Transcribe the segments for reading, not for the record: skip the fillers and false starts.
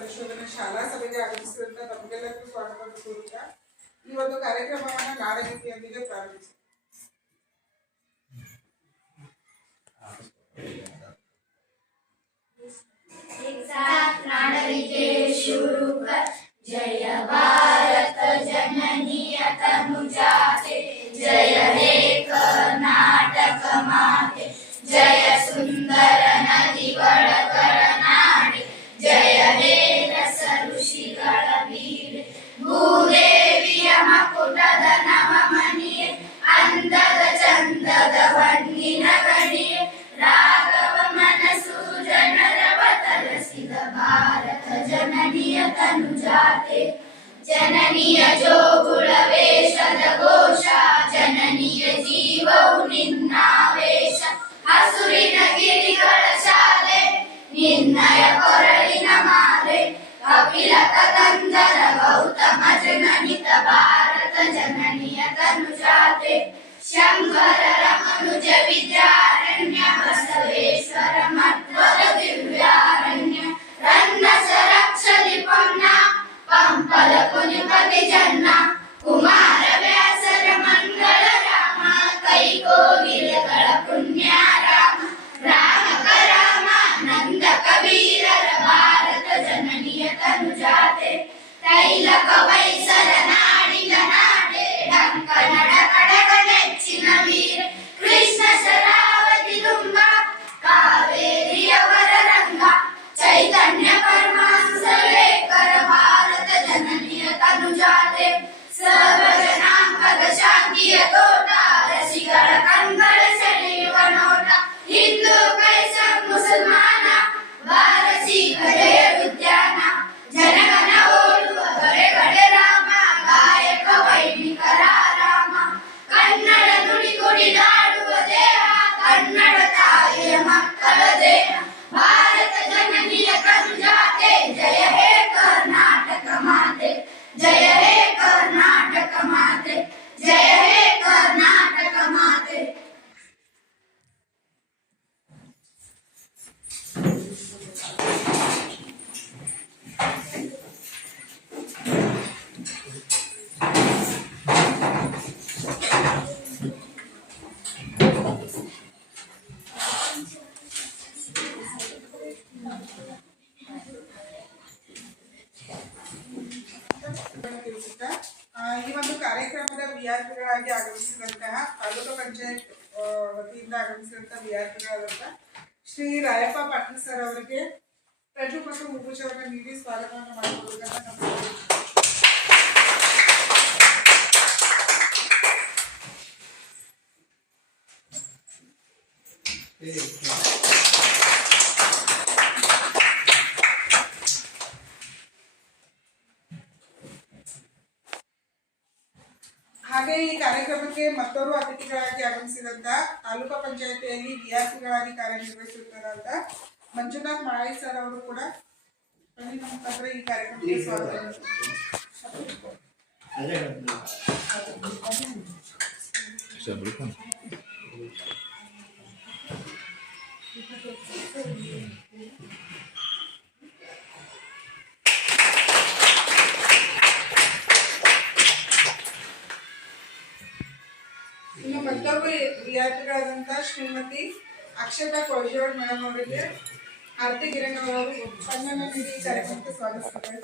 ಪರಿಶೋಧನೆ ಶಾಲಾ ಸಭೆಗೆ ಆಗಮಿಸಿದಂತ ತಮಗೆಲ್ಲರಿಗೂ ಸ್ವಾಗತ ಕೋರುತ್ತಾ ಈ ಒಂದು ಕಾರ್ಯಕ್ರಮವನ್ನು ನಾಡಗೀತೆಯೊಂದಿಗೆ ಪ್ರಾರಂಭಿಸಿ. नाडगीते शुरू कर जय भारत जननी तनुजाते जय हे कर्नाटक माते जय सुंदर नदी नाडे जय हे रस ऋषिಗಳ ಬೀಡೆ ಭೂದೇವಿಯ ಮಕುಟದ ನವಮಣಿಯೇ ಅಂದದ ಚಂದದ ಹೊನ್ನಿನ ಗಣಿಯೇ ರಾಘವ ಮನಸು ಜನರ ತಲಸಿದ ಭಾರತ ಜನನಿಯ ತನುಜಾತೆ ಜನನಿಯ ಜೋಗುಳ ವೇಷದ ಘೋಷ ಜನನಿಯ ಜೀವವು ನಿನ್ನಾವೇಶ ಹಸುರಿನ ಗಿರಿಗಳ ಶಾಲೆ ನಿನ್ನಯ ಕೊರಳಿನ ಮಾಲೆ ಕಪಿಲ ಕದಂದರ ಗೌತಮ ಜನನಿತ ಭಾರತ ಜನನಿಯ ತನುಜಾತೆ ಶಂಕರರ ಮನುಜ ವಿದ್ಯಾರಣ್ಯ ಬಸವೇಶ್ವರ ಮಧ್ವರ ದಿವ್ಯಾರಣ್ಯ ರನ್ನಸ ರಕ್ಷಲಿ ಪೊನ್ನ ಪಂಪಲ ಪುನಿಪತಿ ಜನ್ನ ಕುಮಾರ ವ್ಯಾಸರ ಮಂಗಳ ರಾಮ ಕೈಕೋಗಿಲೆಗಳ ಪುಣ್ಯ ರಾಮ ರಾಮಕ ರಾಮ ನಂದ ಕಬೀರರ ಭಾರತ ಜನನಿಯ ತನುಜಾತೆ ತೈಲಕ ವೈಸರ ನಾಡಿನ ನಾಡೆ ಡಂಕ ನಡ ಕಡಗ ನೆಚ್ಚಿನ ವೀರ ಕೃಷ್ಣ ಶರಾವತಿ ತುಂಗ ಕಾವೇರಿಯವರ ರಂಗ ಚೈತನ್ಯ ಪರಮಹಂಸಲೇಖರ ಭಾರತ ಜನನಿಯ ತನುಜಾತೆ ಸರ್ವ ಜನಾಂಗದ ಶಾಂತಿಯ ತೋಟ ರಸಿಗಳ ಕಂಗಳ ಸೆಳೆಯುವ ನೋಟ ಹಿಂದೂ ಕ್ರೈಸ್ತ ಮುಸಲ್ಮಾನ ಬಾರಸಿಗ ಜಯ ಉದ್ಯಾನ ಜನಗಣ ಓಡುವ ಗಡೆ ರಾಮ ಗಾಯಕ ವೈದಿಕರ ರಾಮ ಕನ್ನಡ ನುಡಿ ಕುಡಿದಾಡುವ ದೇಹ ಕನ್ನಡ ತಾಯಿಯ ಮಕ್ಕಳ ದೇಹ ಭಾರತ ಜನನಿಯ ತನುಜಾತೆ ಜಯ ಹೇ ಕರ್ನಾಟಕ ಮಾತೆ ಜಯ ಹೇ ಕರ್ನಾಟಕ ಮಾತೆ ಜಯ ಹೇ ಕರ್ನಾಟಕ ಮಾತೆ. ಈ ಒಂದು ಕಾರ್ಯಕ್ರಮದ ವಿಆರ್ಪಿಗಳಾಗಿ ಆಗಮಿಸಿದಂತಹ ತಾಲೂಕು ಪಂಚಾಯತ್ ವತಿಯಿಂದ ಆಗಮಿಸಿದಂತಹ ವಿಆರ್ಪಿಗಳಾದಂತಹ ಶ್ರೀ ರಾಯಪ್ಪ ಪಾಟೀಲ್ ಸರ್ ಅವರಿಗೆ ಪ್ರಜು ಮತ್ತು ಹೂಗುಚ್ಛವನ್ನು ನೀಡಿ ಸ್ವಾಗತವನ್ನು ಮಾಡಿಕೊಳ್ಳುವುದನ್ನು ಹಾಗೆ ಈ ಕಾರ್ಯಕ್ರಮಕ್ಕೆ ಮತ್ತೋರ್ವ ಅತಿಥಿಗಳಾಗಿ ಆಗಮಿಸಿದಂತ ತಾಲೂಕಾ ಪಂಚಾಯತಿಯಲ್ಲಿ ವಿಆರ್ಪಿಗಳಾಗಿ ಕಾರ್ಯನಿರ್ವಹಿಸುತ್ತಿರುವಂತ ಮಂಜುನಾಥ್ ಮಾಳೈ ಸರ್ ಅವರು ಕೂಡ ಮುಖಾಂತರ ಈ ಕಾರ್ಯಕ್ರಮಕ್ಕೆ ಸ್ವಾಗತ. ಇನ್ನು ಮತ್ತೊಬ್ಬ ವಿಆರ್ಪಿಗಳಾದಂತಹ ಶ್ರೀಮತಿ ಅಕ್ಷತಾ ಕೋಳಿಜೋಳ್ ಮೇಡಮ್ ಅವರಿಗೆ ಆರತಿ ಗಿರಣ್ ಅವರು ಸನ್ಮಾನ ನೀಡಿ ಈ ಕಾರ್ಯಕ್ರಮಕ್ಕೆ ಸ್ವಾಗತಿಸಿದ್ದಾರೆ.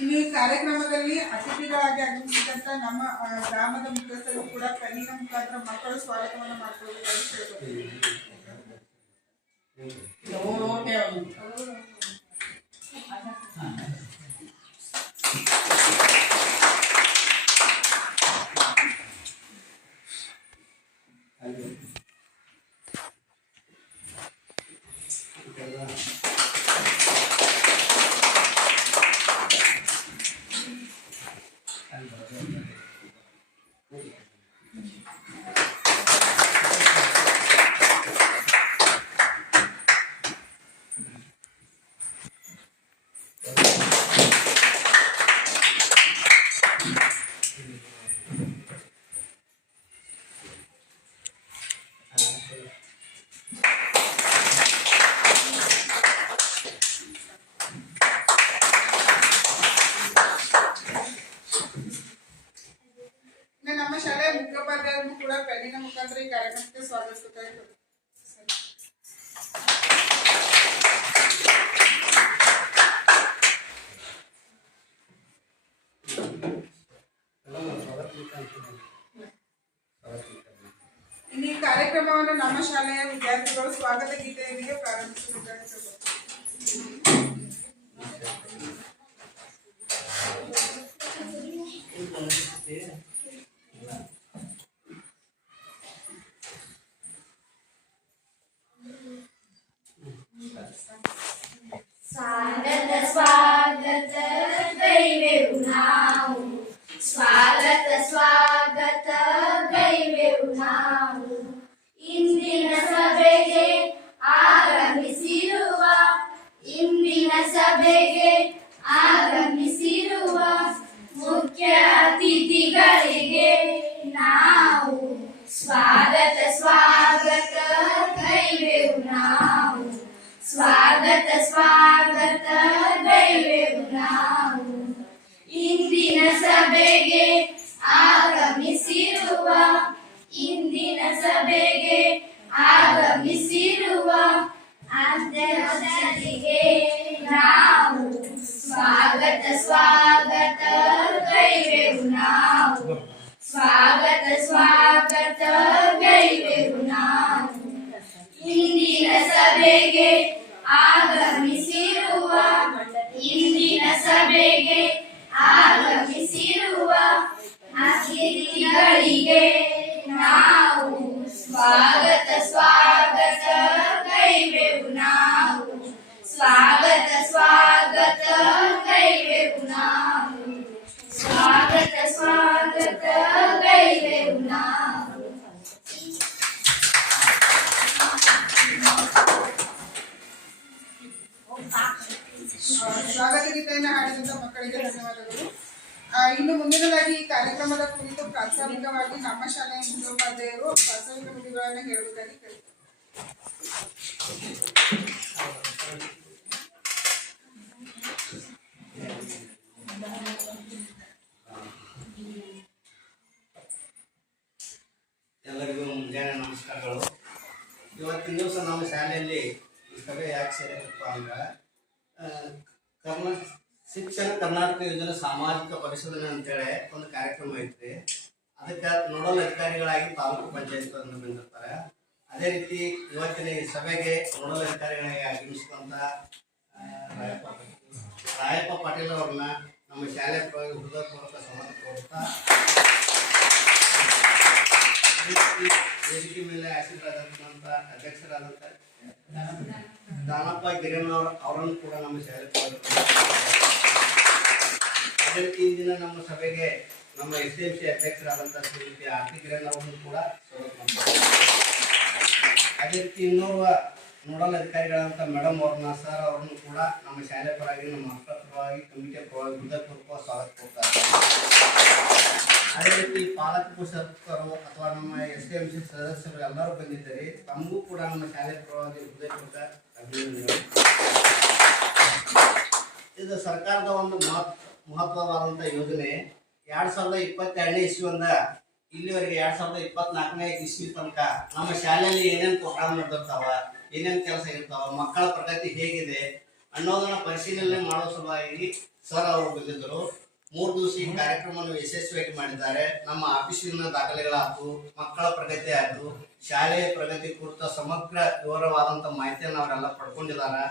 ಇನ್ನು ಈ ಕಾರ್ಯಕ್ರಮದಲ್ಲಿ ಅತಿಥಿಗಳಾಗಿ ಆಗಮಿಸಿದಂತ ನಮ್ಮ ಗ್ರಾಮದ ಮುಖಸ್ಥರು ಕೂಡ ಕಣ್ಣಿನ ಮುಖಾಂತರ ಮಕ್ಕಳು ಸ್ವಾಗತವನ್ನು ಮಾಡಿಕೊಳ್ಳುತ್ತಾರೆ. ಇನ್ನು ನಮ್ಮ ಶಾಲೆಯ ಮುಖ್ಯೋಪಾಧ್ಯಾಯರನ್ನು ಕೂಡ ಪೆನ್ನಿನ ಮುಖಾಂತರ ಈ ಕಾರ್ಯಕ್ರಮಕ್ಕೆ ಸ್ವಾಗತಿಸುತ್ತಾರೆ. ಇನ್ನು ಈ ಕಾರ್ಯಕ್ರಮವನ್ನು ನಮ್ಮ ಶಾಲೆಯ ವಿದ್ಯಾರ್ಥಿಗಳು ಸ್ವಾಗತ ಗೀತೆಯೊಂದಿಗೆ ಪ್ರಾರಂಭಿಸಬೇಕಾಗಿ ಸ್ವಾಗತ ಸ್ವಾಗತ ಗೈವೆವು ನಾವು, ಸ್ವಾಗತ ಸ್ವಾಗತ ಗೈವೆವು ನಾವು. ಇಂದಿನ ಸಭೆಗೆ ಆಗಮಿಸಿರುವ, ಇಂದಿನ ಸಭೆಗೆ ಆಗಮಿಸಿರುವ ಮುಖ್ಯ ಅತಿಥಿಗಳಿಗೆ ನಾವು ಸ್ವಾಗತ ಸ್ವಾಗತ ಗೈವೆವು ನಾವು, ಸ್ವಾಗತ ಸ್ವಾಗತ ಗೈವೆವು ನಾವು. ಇಂದಿನ ಸಭೆಗೆ ಆಗಮಿಸಿರುವ, ಇಂದಿನ ಸಭೆಗೆ ಆಗಮಿಸಿರುವ ಅತಿಥಿಗಳಿಗೆ ನಾವು ಸ್ವಾಗತ ಸ್ವಾಗತ ಗೈವೆವು ನಾವು, ಸ್ವಾಗತ ಸ್ವಾಗತ ಗೈವೆವು ನಾವು. ಇಂದಿನ ಸಭೆಗೆ ಆಗಮಿಸಿರುವ, ಇಂದಿನ ಸಭೆಗೆ ಆಗಮಿಸಿರುವ ಅತಿಥಿಗಳಿಗೆ ನಾವು ಸ್ವಾಗತ ಸ್ವಾಗತ ಗೈವೆವು ನಾವು, ಸ್ವಾಗತ ಸ್ವಾಗತ ಗೈವೆವು ನಾವು, ಸ್ವಾಗತ ಸ್ವಾಗತ ಗೈವೆವು ನಾವು. ಸ್ವಾಗತ ಗೀತೆಯನ್ನು ಹಾಡಿದಂತ ಮಕ್ಕಳಿಗೆ ಧನ್ಯವಾದಗಳು. ಇನ್ನು ಮುಂದಿನದಾಗಿ ಈ ಕಾರ್ಯಕ್ರಮದ ಕುರಿತು ಪ್ರಾಥಮಿಕವಾಗಿ ನಮ್ಮ ಶಾಲೆಯ ಮುಖ್ಯೋಪಾಧ್ಯಾಯರು ಪ್ರಾಥಮಿಕ ವಿಧಿಗಳನ್ನು ಹೇಳುವುದಾಗಿ ಕೇಳ್ತಾರೆ. ಎಲ್ಲರಿಗೂ ಮುಂಜಾನೆ ನಮಸ್ಕಾರಗಳು. ಇವತ್ತಿನ ದಿವಸ ನಮ್ಮ ಶಾಲೆಯಲ್ಲಿ ಸಭೆ ಯಾಕೆ ಸೇರಿರಪ್ಪ ಅಂದ್ರೆ ಶಿಕ್ಷಣ ಕರ್ನಾಟಕ ಯೋಜನೆ ಸಾಮಾಜಿಕ ಪರಿಶೋಧನೆ ಅಂತೇಳಿ ಒಂದು ಕಾರ್ಯಕ್ರಮ ಐತ್ರಿ. ಅದಕ್ಕೆ ನೋಡಲ್ ಅಧಿಕಾರಿಗಳಾಗಿ ತಾಲೂಕು ಪಂಚಾಯತ್ ಬಂದಿರ್ತಾರೆ. ಅದೇ ರೀತಿ ಇವತ್ತಿನ ಈ ಸಭೆಗೆ ನೋಡಲ್ ಅಧಿಕಾರಿಗಳಾಗಿ ಆಗಮಿಸಿದಂಥ ರಾಯಪ್ಪ ಪಾಟೀಲ್ ಅವ್ರನ್ನ ನಮ್ಮ ಶಾಲೆ ಹೃದಯಪೂರ್ವಕ ಸ್ವಾಗತ ಕೊಡ್ತಾ ವೇದಿಕೆ ಮೇಲೆ ಆಸೀನರಾದಂಥ ಅಧ್ಯಕ್ಷರಾದಂಥ ದಾನಪ್ಪ ಗಿರಿಯಣ್ಣವ್ರು ಅವರನ್ನು ಕೂಡ ನಮ್ಮ ಶಾಲೆ ಅದೇ ರೀತಿ ಇಂದಿನ ನಮ್ಮ ಸಭೆಗೆ ನಮ್ಮ SDMC ಅಧ್ಯಕ್ಷರಾದಂಥ ಶ್ರೀಮತಿ ಆರ್ತಿ ಗಿರಣ್ ಅವರನ್ನು ಕೂಡ ಸ್ವಾಗತ ಮಾಡ್ತಾರೆ. ಅದೇ ರೀತಿ ಇನ್ನೋರ್ವ ನೋಡಲ್ ಅಧಿಕಾರಿಗಳಾದಂಥ ಮೇಡಮ್ ಅವ್ರನ್ನ ಸರ್ ಅವ್ರನ್ನು ಕೂಡ ನಮ್ಮ ಶಾಲೆ ಪರವಾಗಿ ನಮ್ಮ ಮಕ್ಕಳ ಪರವಾಗಿ ಕಮಿಟಿಯ ಪರವಾಗಿ ಹೃದಯಪೂರ್ವಕ ಸ್ವಾಗತ ಕೊಡ್ತಾರೆ. ಅದೇ ರೀತಿ ಪಾಲಕ ಪೋಷಕರು ಅಥವಾ ನಮ್ಮ SDMC ಸದಸ್ಯರು ಎಲ್ಲರೂ ಬಂದಿದ್ದಾರೆ. ತಮಗೂ ಕೂಡ ನಮ್ಮ ಶಾಲೆ ಪರವಾಗಿ ಹೃದಯಪೂರ್ವಕ ಅಭಿನಂದನೆಗಳು. ಇದು ಸರ್ಕಾರದ ಒಂದು ಮಹತ್ವವಾದಂಥ ಯೋಜನೆ. 2022ನೇ ಇಸ್ವಿಯಿಂದ ಇಲ್ಲಿವರೆಗೆ 2024ನೇ ಇಸ್ವಿ ತನಕ ನಮ್ಮ ಶಾಲೆಯಲ್ಲಿ ಏನೇನು ಪ್ರೋಗ್ರಾಮ್ ನಡೆದಿರ್ತಾವ, ಏನೇನು ಕೆಲಸ ಇರ್ತಾವ, ಮಕ್ಕಳ ಪ್ರಗತಿ ಹೇಗಿದೆ ಅನ್ನೋದನ್ನ ಪರಿಶೀಲನೆ ಮಾಡೋ ಸಲುವಾಗಿ ಸರ್ ಅವರು ಬಂದಿದ್ದರು. 3 ದಿವಸ ಈ ಕಾರ್ಯಕ್ರಮವನ್ನು ಯಶಸ್ವಿಯಾಗಿ ಮಾಡಿದ್ದಾರೆ. ನಮ್ಮ ಆಫೀಸಿನ ದಾಖಲೆಗಳಾಯ್ತು, ಮಕ್ಕಳ ಪ್ರಗತಿ ಆಯ್ತು, ಶಾಲೆಯ ಪ್ರಗತಿ ಕುರಿತ ಸಮಗ್ರ ವಿವರವಾದಂಥ ಮಾಹಿತಿಯನ್ನು ಅವರೆಲ್ಲ ಪಡ್ಕೊಂಡಿದ್ದಾರೆ.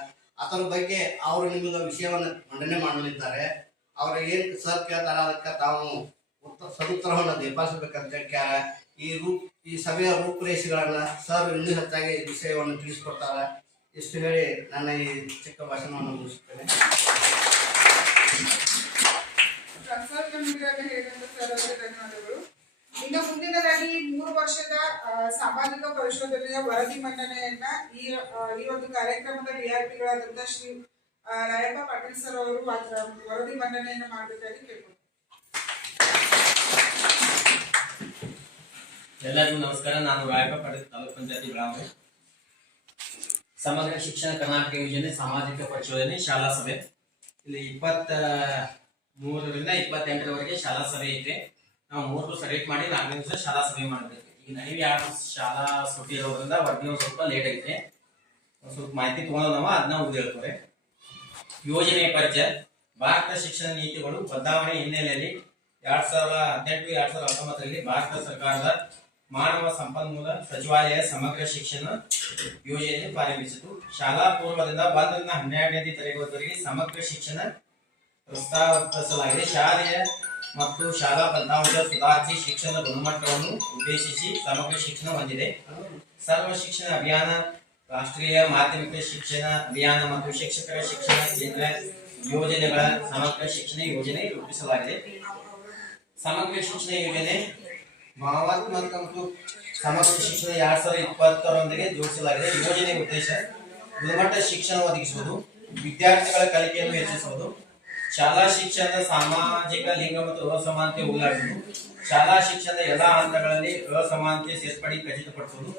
ಅದರ ಬಗ್ಗೆ ಅವರು ನಿಮಗೆ ವಿಷಯವನ್ನು ಮಂಡನೆ ಮಾಡಲಿದ್ದಾರೆ. ಅವ್ರು ಏನು ಸರ್ ಕೇಳ್ತಾರ ಅದಕ್ಕೆ ತಾವು ಸದುತ್ತರವನ್ನು ದಯಪಾಲಿಸಬೇಕಂತ ಹೇಳ್ಯಾರ. ಈ ಸಭೆಯ ರೂಪುರೇಷೆಗಳನ್ನ ಸರ್ ಇನ್ನೂ ಹೆಚ್ಚಾಗಿ ವಿಷಯವನ್ನು ತಿಳಿಸ್ಕೊಡ್ತಾರೆ. ಇಷ್ಟು ಹೇಳಿ ನನ್ನ ಈ ಚಿಕ್ಕ ಭಾಷಣವನ್ನು ಮುಗಿಸುತ್ತೇನೆ. ಧನ್ಯವಾದಗಳು. ಇನ್ನು ಮುಂದಿನದಾಗಿ 3 ವರ್ಷದ ಸಾಮಾಜಿಕ ಪರಿಶೋಧನೆಯ ವರದಿ ಮಂಡನೆಯನ್ನ ಈ ಒಂದು ಕಾರ್ಯಕ್ರಮದ ವಿಆರ್ಪಿಗಳಾದಂತಹ ಶ್ರೀ ರಾಯಪ್ಪ ಪಾಟೀಲ್ ಸರ್ ಅವರು ವರದಿ ಮಂಡನೆಯನ್ನು ಮಾಡಬೇಕಾಗಿ ಕೇಳ್ಬೋದು. ಎಲ್ಲರಿಗೂ ನಮಸ್ಕಾರ. ನಾನು ರಾಯಪ್ಪ ಪಾಟೀಲ್, ತಾಲೂಕ್ ಪಂಚಾಯತಿ ಬೆಳಗಾವಿ. ಸಮಗ್ರ ಶಿಕ್ಷಣ ಕರ್ನಾಟಕ ಯೋಜನೆ ಸಾಮಾಜಿಕ ಪರಿಶೋಧನೆ ಶಾಲಾ ಸಭೆ ಇಲ್ಲಿ 23ರಿಂದ 28ರವರೆಗೆ ಶಾಲಾ ಸಭೆ ಐತೆ. ನಾವು 3 ಸೆಲೆಕ್ಟ್ ಮಾಡಿ 4 ದಿವಸ ಶಾಲಾ ಸಭೆ ಮಾಡಬೇಕು. ಈಗ ನನಗೆ ಯಾರು ಶಾಲಾ ಸುಟ್ಟಿ ಇರೋದ್ರಿಂದ ವರದಿ ಒಂದು ಸ್ವಲ್ಪ ಲೇಟ್ ಐತೆ. ಸ್ವಲ್ಪ ಮಾಹಿತಿ ತಗೊಂಡು ನಾವು ಅದನ್ನ ಓದಿ ಹೇಳ್ತಾರೆ. ಯೋಜನೆ ಪರಿಚಯ. ಭಾರತ ಶಿಕ್ಷಣ ನೀತಿಗಳು ಬದಲಾವಣೆ ಹಿನ್ನೆಲೆಯಲ್ಲಿ 2018-2019ರಲ್ಲಿ ಭಾರತ ಸರ್ಕಾರದ ಮಾನವ ಸಂಪನ್ಮೂಲ ಸಚಿವಾಲಯ ಸಮಗ್ರ ಶಿಕ್ಷಣ ಯೋಜನೆ ಪ್ರಾರಂಭಿಸಿತು. ಶಾಲಾ ಪೂರ್ವದಿಂದ 1ರಿಂದ 12ನೇ ತರಗತಿವರೆಗೆ ಸಮಗ್ರ ಶಿಕ್ಷಣ ಪ್ರಸ್ತಾವಿಸಲಾಗಿದೆ. ಶಾಲೆಯ ಮತ್ತು ಶಾಲಾ ಫಲಿತಾಂಶ ಸುಧಾರಿಸಿ ಶಿಕ್ಷಣ ಗುಣಮಟ್ಟವನ್ನು ಉದ್ದೇಶಿಸಿ ಸಮಗ್ರ ಶಿಕ್ಷಣ ಹೊಂದಿದೆ. ಸರ್ವ ಶಿಕ್ಷಣ ಅಭಿಯಾನ, ರಾಷ್ಟ್ರೀಯ ಮಾಧ್ಯಮಿಕ ಶಿಕ್ಷಣ ಅಭಿಯಾನ ಮತ್ತು ಶಿಕ್ಷಕರ ಶಿಕ್ಷಣ ಕೇಂದ್ರ ಯೋಜನೆಗಳ ಸಮಗ್ರ ಶಿಕ್ಷಣ ಯೋಜನೆ ರೂಪಿಸಲಾಗಿದೆ. ಸಮಗ್ರ ಶಿಕ್ಷಣ ಯೋಜನೆ ಭಾವನಾತ್ಮಕ ಮತ್ತು ಸಮಗ್ರ ಶಿಕ್ಷಣ 2020ರೊಂದಿಗೆ ಜೋಡಿಸಲಾಗಿದೆ. ಯೋಜನೆ ಉದ್ದೇಶ ಗುಣಮಟ್ಟ ಶಿಕ್ಷಣ ಒದಗಿಸುವುದು, ವಿದ್ಯಾರ್ಥಿಗಳ ಕಲಿಕೆಯನ್ನು ಹೆಚ್ಚಿಸುವುದು, ಶಾಲಾ ಶಿಕ್ಷಣದ ಸಾಮಾಜಿಕ ಲಿಂಗ ಮತ್ತು ಅಸಮಾನತೆ ಹೋಗಲಾಡಿಸುವುದು, ಶಾಲಾ ಶಿಕ್ಷಣದ ಎಲ್ಲಾ ಹಂತಗಳಲ್ಲಿ ಅಸಮಾನತೆ ಸೇರ್ಪಡೆ ಖಚಿತಪಡಿಸುವುದು,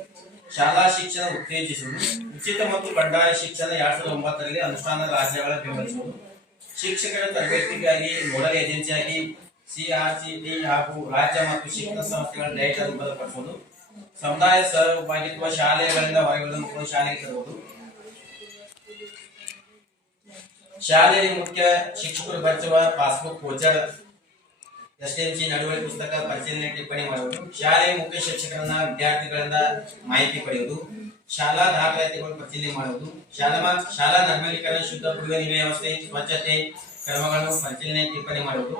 ಶಾಲಾ ಶಿಕ್ಷಣ ಉತ್ತೇಜಿಸುವುದು, ಉಚಿತ ಮತ್ತು ಕಡ್ಡಾಯ ಶಿಕ್ಷಣ 2009ರಲ್ಲಿ ಅನುಷ್ಠಾನ ರಾಜ್ಯಗಳ ಬೆಂಬಲಿಸುವುದು, ಶಿಕ್ಷಕರ ತರಬೇತಿಗಾಗಿ ನೋಡಲ್ ಏಜೆನ್ಸಿಯಾಗಿ ಸಿಆರ್ಸಿಟಿ ಹಾಗೂ ರಾಜ್ಯ ಮತ್ತು ಶಿಕ್ಷಣ ಸಂಸ್ಥೆಗಳ ಡಯಟ್ ಅನ್ನು ಬಲಪಡಿಸುವುದು, ಸಮುದಾಯ ಸಹಭಾಗಿತ್ವ ಶಾಲೆಗಳಿಂದ ಹೊರಗಿಳಿದ ಮಕ್ಕಳು ಶಾಲೆಗೆ ತರುವುದು, ಶಾಲೆಯಲ್ಲಿ ಮುಖ್ಯ ಶಿಕ್ಷಕರು ಬರೆಸುವ ಪಾಸ್ಬುಕ್, ವೋಚರ್, ಎಸ್ಎಂಸಿ ನಡವಳಿಕೆ ಪುಸ್ತಕ ಪರಿಶೀಲನೆ ಟಿಪ್ಪಣಿ ಮಾಡುವುದು, ಶಾಲೆಯ ಮುಖ್ಯ ಶಿಕ್ಷಕರನ್ನ ವಿದ್ಯಾರ್ಥಿಗಳಿಂದ ಮಾಹಿತಿ ಪಡೆಯುವುದು, ಶಾಲಾ ದಾಖಲಾತಿಗಳನ್ನು ಪರಿಶೀಲನೆ ಮಾಡುವುದು, ಶಾಲಾ ನೈರ್ಮಲೀಕರಣ, ಶುದ್ಧ ಕುಡಿಯುವ ನೀರಿನ ವ್ಯವಸ್ಥೆ, ಸ್ವಚ್ಛತೆ ಕ್ರಮಗಳನ್ನು ಪರಿಶೀಲನೆ ಟಿಪ್ಪಣಿ ಮಾಡುವುದು,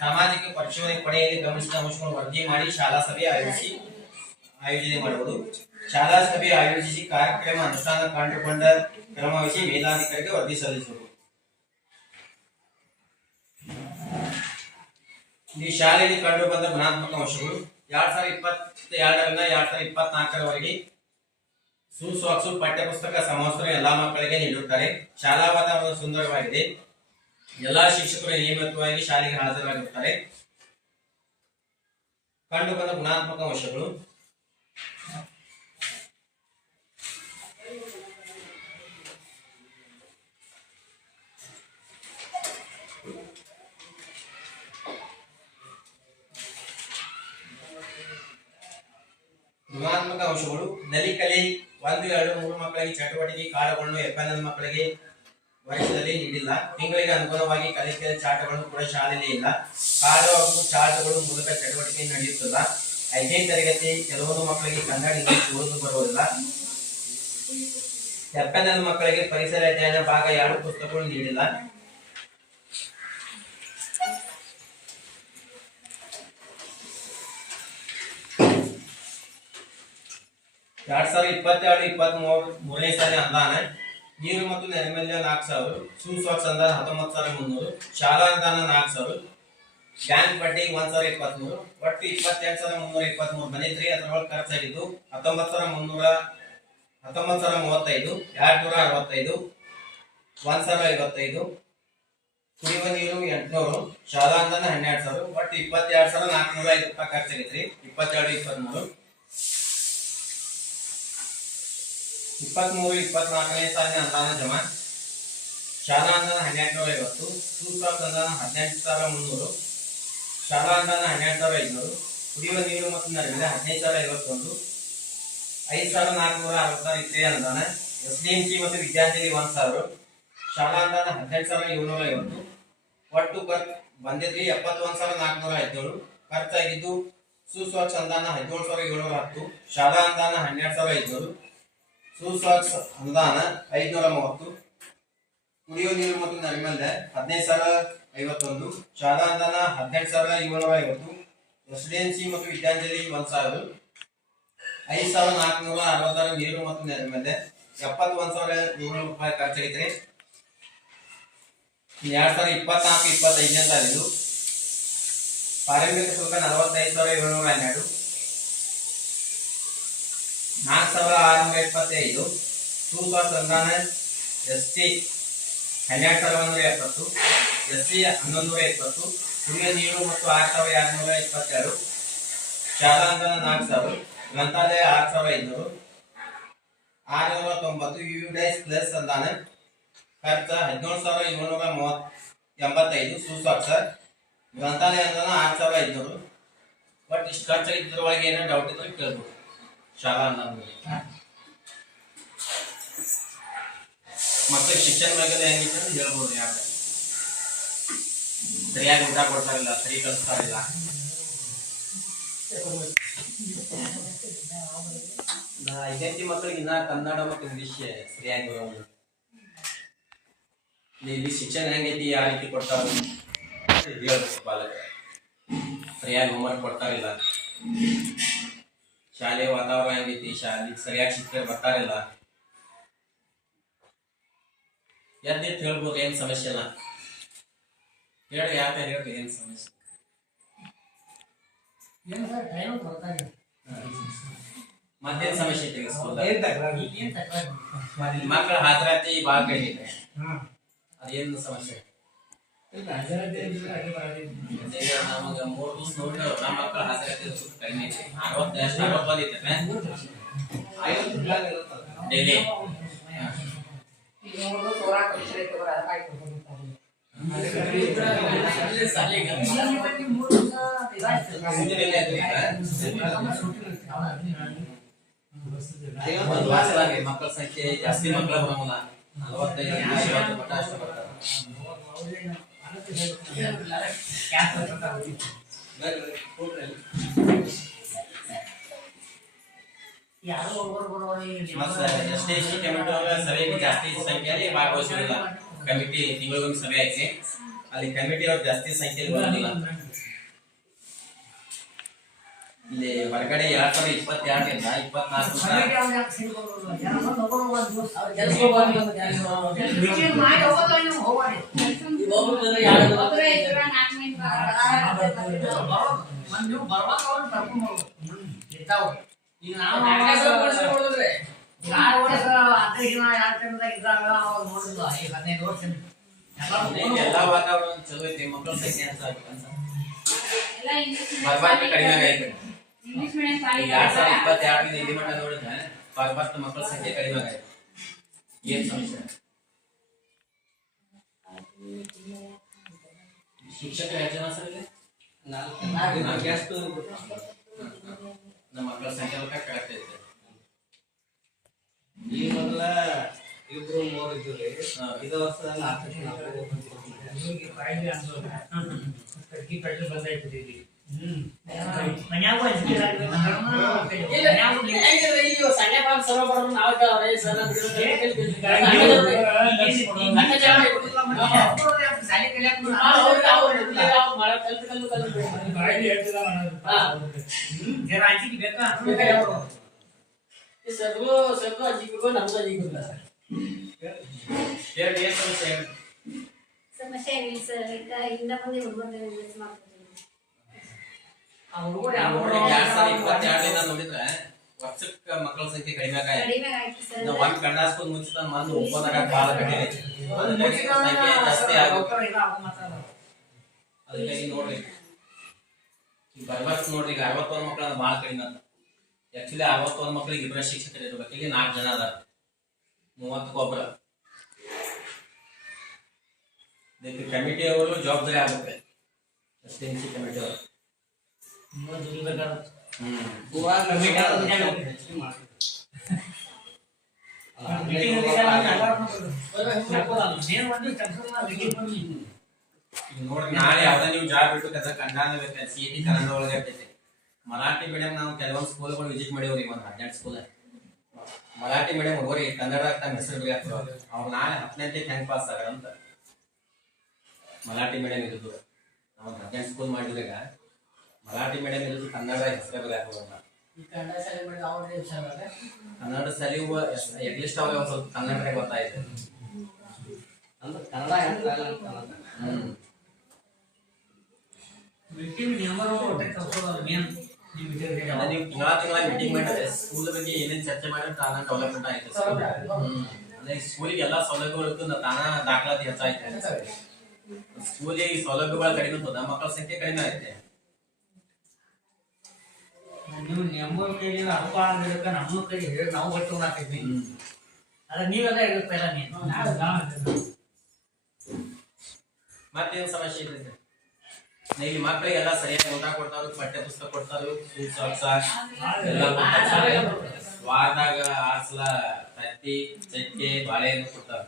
ಸಾಮಾಜಿಕ ಪರಿಶೋಧನೆ ಪಡೆಯಲ್ಲಿ ಗಮನಿಸಿದ ಅಂಶಗಳನ್ನು ವರದಿ ಮಾಡಿ ಶಾಲಾ ಸಭೆ ಆಯೋಜನೆ ಮಾಡುವುದು, ಶಾಲಾ ಸಭೆ ಆಯೋಜಿಸಿ ಕಾರ್ಯಕ್ರಮ ಅನುಷ್ಠಾನ ಕಂಡುಕೊಂಡ ಕ್ರಮವಹಿಸಿ ಮೇಲಾಧಿಕಾರಿಗೆ ವರದಿ ಸಲ್ಲಿಸುವುದು. ಈ ಶಾಲೆಯಲ್ಲಿ ಕಂಡು ಬಂದ ಗುಣಾತ್ಮಕ ಅಂಶಗಳು 2022ರಿಂದ 2024ರವರೆಗೆ ಸುಸ್ವಾಕ್ಸು ಪಠ್ಯಪುಸ್ತಕ ಸಮವಸ್ತ್ರ ಎಲ್ಲಾ ಮಕ್ಕಳಿಗೆ ನೀಡುತ್ತಾರೆ. ಶಾಲಾ ವಾತಾವರಣ ಸುಂದರವಾಗಿದೆ. ಎಲ್ಲಾ ಶಿಕ್ಷಕರು ನಿಯಮಿತವಾಗಿ ಶಾಲೆಗೆ ಹಾಜರಾಗಿರುತ್ತಾರೆ. ಕಂಡು ಬಂದ ಗುಣಾತ್ಮಕ ಅಂಶಗಳು ನಲಿಕಲಿ 1, 2, 3 ಮಕ್ಕಳಿಗೆ ಚಟುವಟಿಕೆ ಕಾರ್ಯಗಳನ್ನು FNL ಮಕ್ಕಳಿಗೆ ವರ್ಷದಲ್ಲಿ ನೀಡಿಲ್ಲ. ತಿಂಗಳಿಗೆ ಅನುಗುಣವಾಗಿ ಕಲಿಕೆಯ ಚಾಟಗಳು ಕೂಡ ಶಾಲೆಯಲ್ಲಿ ಇಲ್ಲ. ಕಾರ್ಯ ಹಾಗೂ ಚಾರ್ಟ್ಗಳು ಮೂಲಕ ಚಟುವಟಿಕೆ ನಡೆಯುತ್ತಿಲ್ಲ. 5ನೇ ತರಗತಿ ಕೆಲವೊಂದು ಮಕ್ಕಳಿಗೆ ಕನ್ನಡ ಇಂಗ್ಲಿಷ್ ಓದಲು ಬರುವುದಿಲ್ಲ. FNL ಮಕ್ಕಳಿಗೆ ಪರಿಸರ ಅಧ್ಯಯನ ಭಾಗ 2 ಪುಸ್ತಕಗಳು ನೀಡಿಲ್ಲ. ಎರಡ್ 2022-23ನೇ ಸಾಲಿ ಅನುದಾನ ನೀರು ಮತ್ತು ನೈರ್ಮಲ್ಯ 4,000, ಸುಸ್ವಾಕ್ಸ್ ಅನುದಾನ 19,300, ಶಾಲಾ ಅನುದಾನ 4,000, ಬ್ಯಾಂಕ್ ಬಡ್ಡಿ 1,023, ಒಟ್ಟು 28,323 ಬಂದಿದ್ರಿ. ಅದರೊಳಗೆ ಖರ್ಚಾಗಿದ್ದು 19,335, 265, 1,055, ಕುಡಿಯುವ ನೀರು 800, ಶಾಲಾ ಅನುದಾನ 12,000, ಒಟ್ಟು 22,405 ರೂಪಾಯಿ ಖರ್ಚಾಗಿದ್ರಿ. 22-23 23-24ನೇ ಸಾಲಿನ ಅನುದಾನ ಜಮಾ. ಶಾಲಾ ಅನುದಾನ 1,250, ಸುಸ್ವಾಕ್ಸ್ ಅನುದಾನ 18,300, ಶಾಲಾ ಅನುದಾನ 12,500, ಕುಡಿಯುವ ನೀರು ಮತ್ತು ನೈರ್ಮಲ್ಯ 15,051, 5,466 ಇತರೆ ಅನುದಾನ. ಎಸ್ಡಿಎಂಸಿ ಮತ್ತು ವಿದ್ಯಾರ್ಥಿಗಳಿಗೆ 1,000, ಶಾಲಾ ಅನುದಾನ 18,750, ಒಟ್ಟು ಬಂದಿದ್ರಿ 71,417, ಖರ್ಚಾಗಿದ್ದು ಸುಸ್ವಾಕ್ಸ್ ಅನುದಾನ 17,710, ಶಾಲಾ ಅನುದಾನ 12,500, ಸುಸ್ವಾಕ್ಸ್ ಅನುದಾನ 530, ಕುಡಿಯುವ ನೀರು ಮತ್ತು ನೈರ್ಮಲ್ಯ 15,051, ಶಾಲಾ ಅನುದಾನ 18,750, ಎಸ್ಡಿಎಂಸಿ ಮತ್ತು ವಿದ್ಯಾರ್ಥಿಗಳಿಗೆ 1,000, 5,466 ನೀರು ಮತ್ತು ನೈರ್ಮಲ್ಯ 71,700 ರೂಪಾಯಿ ಖರ್ಚಾಗಿದ್ರೆ. 2024-25ನೇ ಸಾಲಿದು ಪ್ರಾರಂಭಿಕ ಶುಲ್ಕ 45,712, 4625. ಸೂಕ್ತ ಸಂಧಾನ ST 12170, SC 1120, ಕುಡಿಯುವ ನೀರು ಮತ್ತು 6222, ಶಾಲಾ ಅನುದಾನ 4000, ಗ್ರಂಥಾಲಯ 6500, 690 UDS ಪ್ಲಸ್ ಅನುದಾನ ಖರ್ಚ 17785 ಸುಸ್ವಾಕ್ಷರ್, ಗ್ರಂಥಾಲಯ ಅನುದಾನ 6500. ಬಟ್ ಇಷ್ಟು ಖರ್ಚು ಇದ್ರೊಳಗೆ ಏನೋ ಡೌಟ್ ಇದ್ರೆ ಕೇಳ್ಬೋದು ಶಾಲಾ ಅನುದಾನ ಮಕ್ಕಳಿಗೆ ಶಿಕ್ಷಣ ಬಗ್ಗೆ ಹೆಂಗಿತ್ತು ಅಂತ ಹೇಳ್ಬೋದು. ಯಾಕೆ ಸರಿಯಾಗಿ ಊಟ ಕೊಡ್ತಾರಿಲ್ಲ, ಸರಿ ಕಲಿಸ್ತಾರಿಲ್ಲ. ಐದನೇ ಮಕ್ಕಳಿಗೆ ಇನ್ನ ಕನ್ನಡ ಮತ್ತು ಇಂಗ್ಲಿಷ್ ಸರಿಯಾಗಿ ಬರೋದು. ಇಲ್ಲಿ ಶಿಕ್ಷಣ ಹೆಂಗೈತಿ, ಯಾವ ರೀತಿ ಕೊಡ್ತಾರ ಹೇಳ್ಬೇಕು. ಬಾಲಕರು ಸರಿಯಾಗಿ ಹೋಮ್ವರ್ಕ್ ಕೊಡ್ತಾರಿಲ್ಲ, ಶಾಲೆ ವಾತಾವರಣ ಹೆಂಗೈತಿ, ಶಾಲೆಗೆ ಸರಿಯಾಗಿ ಶಿಕ್ಷಕರು ಬರ್ತಾರಿಲ್ಲ. ಎದ್ದು ಹೇಳ್ಬೋದು, ಏನ್ ಸಮಸ್ಯೆ ಇಲ್ಲ ಹೇಳಿ. ಯಾಕೆ ಹೇಳ್ರಿ ಏನ್ ಸಮಸ್ಯೆ? ಮತ್ತೇನ್ ಸಮಸ್ಯೆ ಐತಿ ಮಕ್ಕಳ ಹಾಜರಾತಿ ಭಾಳ ಕಡಿಮೆ ಇದೆ, ಅದೇನು ಸಮಸ್ಯೆ? ನಮಗ 3 ದಿವಸ ನೋಡಿದ್ರೆ ನಮ್ಮ ಮಕ್ಕಳ ಹಾಜರಾತಿ ಕಡಿಮೆ ಐತಿ. 60 ಬಂದಿತ್ತೆ ಡೈಲಿ. ಮಕ್ಕಳ ಸಂಖ್ಯೆ ಜಾಸ್ತಿ, ಮಕ್ಕಳ ಬರೋಲ್ಲ 45 ಮಟ್ಟ ಅಷ್ಟು ಬರ್ತಾರೆ. ಸಭೆಗೆ ಜಾಸ್ತಿ ಸಂಖ್ಯೆಯಲ್ಲಿ ಭಾಗವಹಿಸುವುದಿಲ್ಲ. ಕಮಿಟಿ ತಿಂಗಳಿಗೊಂದು ಸಭೆ ಐತಿ, ಅಲ್ಲಿ ಕಮಿಟಿ ಅವ್ರು ಜಾಸ್ತಿ ಸಂಖ್ಯೆಯಲ್ಲಿ ಬರೋದಿಲ್ಲ. ಇಲ್ಲಿ ಹೊರಗಡೆ 2022ರಿಂದ 24 ಎಲ್ಲಾ ವಾತಾವರಣ ಚಲೋ ಐತಿ. ಮಕ್ಕಳ ಸಂಖ್ಯೆ ಕಡಿಮೆ ಆಗೈತೆ. 2022 ಇಲ್ಲಿ ಮಟ್ಟ ನೋಡಿದ್ರೆ ಬರ್ಬರ್ತ ಮಕ್ಕಳ ಸಂಖ್ಯೆ ಕಡಿಮೆ ಆಗೈತೆ. ಏನ್ ಸಮಸ್ಯೆ? ಶಿಕ್ಷಕರು ಎಷ್ಟು ಜನ ಸರ್? ನಮ್ಮ ಮಕ್ಕಳ ಸಂಖ್ಯೆ ಕರೆಕ್ಟ್ ಐತೆ. ಈ ಮೊದಲ 2-3 ಇದ್ರಿ, ಇದು ವರ್ಷ ಸಮಸ್ಯೆ ಏನಿಲ್ಲ ಸರ್. ಇಂದ ಮುಂದೆ ಹುಡುಗರು ನೋಡಿದ್ರೆ ವರ್ಷಕ್ಕ ಮಕ್ಕಳ ಸಂಖ್ಯೆ ಕಡಿಮೆ ಆಗಿದೆ. ಒಂದ್ ಕಣ್ಣಾಸ್ಕೊಂಡ್ ಮುಂಚಿತ ಮಂದು ಒಪ್ಪಂದಾಗ ಬಾಳ ಕಡಿಮೆ ಐತಿ. ಸಂಖ್ಯೆ ಜಾಸ್ತಿ ಆಗುತ್ತೆ. ಅದಕ್ಕಾಗಿ ನೋಡ್ರಿ ಈಗ ಬರ್ಬರ್ಸ್ ನೋಡ್ರಿ, ಈಗ 61 ಮಕ್ಕಳ ಬಾಳ ಕಡಿಮೆ ಅಂತ. ಆಕ್ಚುಲಿ 61 ಮಕ್ಕಳಿಗೆ 2 ಶಿಕ್ಷಕರು ಇರ್ಬೇಕು. ಇಲ್ಲಿ 4 ಜನ ಅದಾರ, 30ಕ್ಕೆ ಒಬ್ಬರ. ಇದಕ್ಕೆ ಕಮಿಟಿ ಅವರು ಜವಾಬ್ದಾರಿ ಆಗುತ್ತೆ. ಎಸ್ಟಿಎಂಸಿ ಕಮಿಟಿ ಅವರು ನೋಡಿ. ನಾಳೆ ಯಾವ್ದ ನೀವು ಜಾಬ್ ಬಿಟ್ಟು ಕನ್ನಡ CET ಕನ್ನಡ ಒಳಗೆ ಇರ್ತೈತಿ. ಮರಾಠಿ ಮೀಡಿಯಂ ನಾವು ಕೆಲವೊಂದು ಸ್ಕೂಲ್ಗಳು ವಿಸಿಟ್ ಮಾಡಿವ್ರಿ. ಒಂದು 12 ಸ್ಕೂಲ್ ಮರಾಠಿ ಮೀಡಿಯಂ ಹುಡುಗರಿಗೆ ಕನ್ನಡ ತಮ್ಮ ಹೆಸರು ಬರೆಯತ್ತವ. ಅವ್ರು ನಾಳೆ 10ನೇ ಹೆಂಗ್ ಪಾಸ್ ಆಗ ಅಂತ ಮರಾಠಿ ಮೀಡಿಯಂ ಇದ್ದು ನಾವು 18 ಸ್ಕೂಲ್ ಮಾಡಿದಾಗ ಮರಾಠಿ ಮೀಡಿಯಂ ಇದ್ದು ಕನ್ನಡ ಹೆಸರು ಬರೆಯತ್ತವ. ಕನ್ನಡ ಸಲಿ ಎಟ್ಲೀಸ್ಟ್ ಅವ್ರಿಗೆ ಒಂದು ಸ್ವಲ್ಪ ಕನ್ನಡ ಗೊತ್ತಾಯ್ತು ಅಂದ್ರೆ ಕನ್ನಡ ನೀವು ತಿಂಗಳ ಮೀಟಿಂಗ್ ಮಾಡಿದ್ರೆ ಸ್ಕೂಲ್ ಬಗ್ಗೆ ಏನೇನು ಚರ್ಚೆ ಮಾಡಿದ್ರೆ ತಾನ ಡೆವಲಪ್ಮೆಂಟ್ ಆಯ್ತು ಅಂದ್ರೆ ಸ್ಕೂಲಿಗೆ ಎಲ್ಲಾ ಸೌಲಭ್ಯಗಳು ಇತ್ತು ತಾನ ದಾಖಲಾತಿ ಹೆಚ್ಚಾಯ್ತು. ಸ್ಕೂಲಿಗೆ ಸೌಲಭ್ಯಗಳು ಕಡಿಮೆ ಇರ್ತದ, ಮಕ್ಕಳ ಸಂಖ್ಯೆ ಕಡಿಮೆ ಆಯ್ತೆ. ನೀವು ನಮ್ಮ ಕೈಲಿ ಅನುಕೂಲ ನಮ್ಮ ಕೈ ಹೇಳಿ ನಾವು ಹೊಟ್ಟು ಹಾಕಿದ್ವಿ. ಅದ ನೀವೆಲ್ಲ ಇರುತ್ತಲ್ಲ ನೀನು ಮತ್ತೇನು ಸಮಸ್ಯೆ ಇದೆ? ಇಲ್ಲಿ ಮಕ್ಕಳಿಗೆಲ್ಲ ಸರಿಯಾಗಿ ಊಟ ಕೊಡ್ತಾರು, ಪಠ್ಯ ಪುಸ್ತಕ ಕೊಡ್ತಾರು, ಎಲ್ಲ ವಾರದಾಗ 6 ಸಲ ತತ್ತಿ ಚಕ್ಕೆ ಬಾಳೆಹಣ್ಣು ಕೊಡ್ತಾರೆ.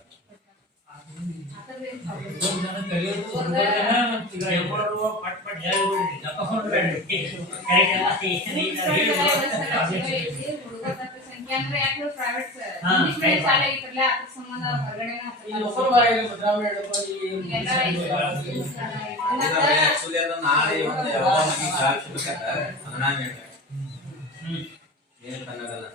ಪಟ್ ಪಟ್ ಹೇಳಿಬಿಡ್ರಿ. ಆಕ್ಚುಲಿ ಅದು ನಾಳೆ ಒಂದು ಯಾವ ಕನ್ನಡ ಏನು ಕನ್ನಡಲ್ಲ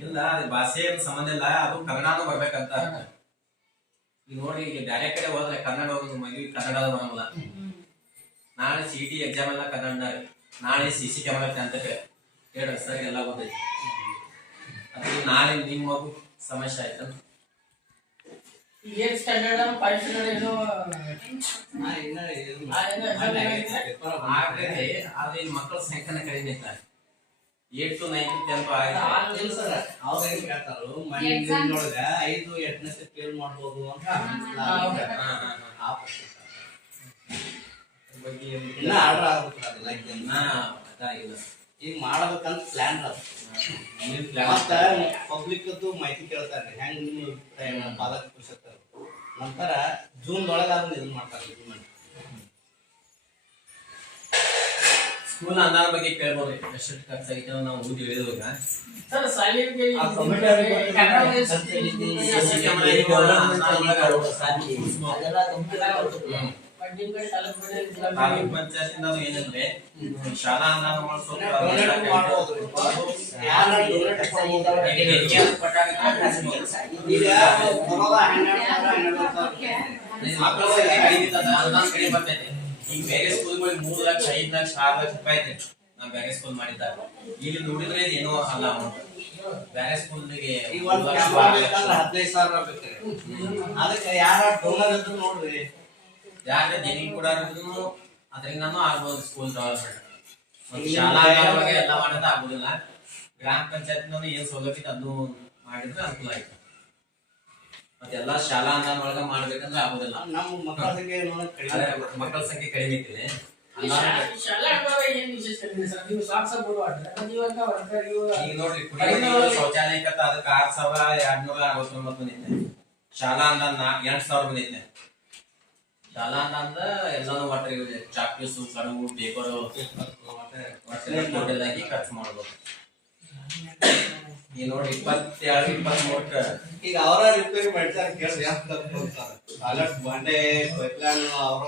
ಇಲ್ಲ, ಅದು ಭಾಷೆ ಏನು ಸಂಬಂಧ ಇಲ್ಲ, ಅದು ಕನ್ನಡನೂ ಬರ್ಬೇಕಂತ. ಈಗ ನೋಡಿ, ಈಗ ಬ್ಯಾರೆ ಕಡೆ ಹೋದ್ರೆ ಕನ್ನಡ ಮದುವೆ ಕನ್ನಡ ಬರಂಗಿಲ್ಲ. ನಾಳೆ CET ಎಕ್ಸಾಮ್ ಎಲ್ಲ ಕನ್ನಡ, ನಾಳೆ CC ಕ್ಯಾಮರಾ ಅಂತ ಹೇಳ್ರಿ ಸರ್, ಎಲ್ಲ ಗೊತ್ತೈತಿ. ಅದು ನಾಳೆ ನಿಮ್ಮ ಮಗು ಸಮಸ್ಯೆ ಆಯ್ತು. ಆದ್ರೆ ಈ ಮಕ್ಕಳ ಸಂಖ್ಯೆನ ಕಡಿಮೆ ಐತ. 8 to 9 10 ನೋಡಿದ್ರೆ 5 8ನೇ ಫೇಲ್ ಮಾಡ್ಬೋದು ಅಂತ ಆರ್ಡರ್ ಆಗ್ಬಿಟ್ಟಿಲ್ಲ. ಈಗ ಮಾಡಬೇಕಂತ ಪ್ಲಾನ್ ಮತ್ತ ಪಬ್ಲಿಕ್ ಮಾಹಿತಿ ಕೇಳ್ತಾರೆ, ಹೆಂಗ್ ನಿಮ್ಮ ಪಾಲಕ ಪೋಷಕರು. ನಂತರ ಜೂನ್ ಒಳಗ ಅದನ್ನ ಇದನ್ನ ಮಾಡ್ತಾರೆ. ಸ್ಕೂಲ್ ಅನ್ನಾರ ಬಗ್ಗೆ ಕೇಳ್ಬೋದು, ಎಷ್ಟು ಖರ್ಚಾಗಿತ್ತು ನಾವು ಓದಿ ಹೇಳಿದಾಗ. ತಾಲೂಕ್ ಪಂಚಾಯತ್ ಏನಂದ್ರೆ ಶಾಲಾ ಅನುದಾನ ಕಡಿಮೆ ಬರ್ತೈತೆ. ಈಗ ಬೇರೆ ಸ್ಕೂಲ್ಗಳಿಗೆ 3 ಲಕ್ಷ 5 ಲಕ್ಷ 6 ಲಕ್ಷ ರೂಪಾಯಿ ಐತೆ. ನಾವು ಬೇರೆ ಸ್ಕೂಲ್ ಮಾಡಿದ್ದಾಗ ಇಲ್ಲಿ ನೋಡಿದ್ರೆ ಏನೋ ಅಲ್ಲ ಅಮೌಂಟ್. ಬೇರೆ ಸ್ಕೂಲ್ಗೆ 15,000 ಬೇಕು. ಅದಕ್ಕೆ ಯಾರ ಡೋನರ್ ಇದ್ರು ನೋಡ್ರಿ, ಯಾರ ದೇಣಿಗೆ ಕೂಡ ಅದರಿಂದನೂ ಆಗ್ಬೋದು ಸ್ಕೂಲ್ ಡೆವಲಪ್ಮೆಂಟ್. ಶಾಲಾ ಬಗ್ಗೆ ಎಲ್ಲ ಮಾಡೋದು ಆಗುದಿಲ್ಲ. ಗ್ರಾಮ ಪಂಚಾಯತ್ ಏನ್ ಸೌಲಭ್ಯ ಅದನ್ನು ಮಾಡಿದ್ರೆ ಅನುಕೂಲ ಆಯ್ತು. ಮತ್ತೆಲ್ಲ ಶಾಲಾ ಅನುದಾನ ಒಳಗ ಮಾಡ್ಬೇಕಂದ್ರೆ ಆಗುದಿಲ್ಲ. ನಮ್ಮ ಮಕ್ಕಳ ಸಂಖ್ಯೆ ಕಡಿಮೆ ಐತಿ. ಈಗ ನೋಡ್ರಿ, ಶೌಚಾಲಯಕ್ಕೆ ಅದಕ್ಕೆ 6,269 ಬಂದೈತೆ. ಶಾಲಾ ಅನುದಾನ 8,000 ಬಂದೈತೆ. ಶಾಲಾ ಅನುದಾನ ಎಲ್ಲಾನು ವಾಟರ್ ಚಾಕ್ಲೇಟ್ಸು, ಕಡುಬು, ಪೇಪರು ಟೋಟಲ್ ಆಗಿ ಖರ್ಚು ಮಾಡ್ಬೋದು. ಈಗ ನೋಡಿ 22 23 ಈಗ ಅವರ ರಿಪೇರಿ ಮಾಡ್ತಾರೆ. ಕೇಳಿದ್ರೆ ಟಾಯ್ಲೆಟ್ ಬಂಡೆ ಪೈಪ್ಲೈನ್ ಅವ್ರ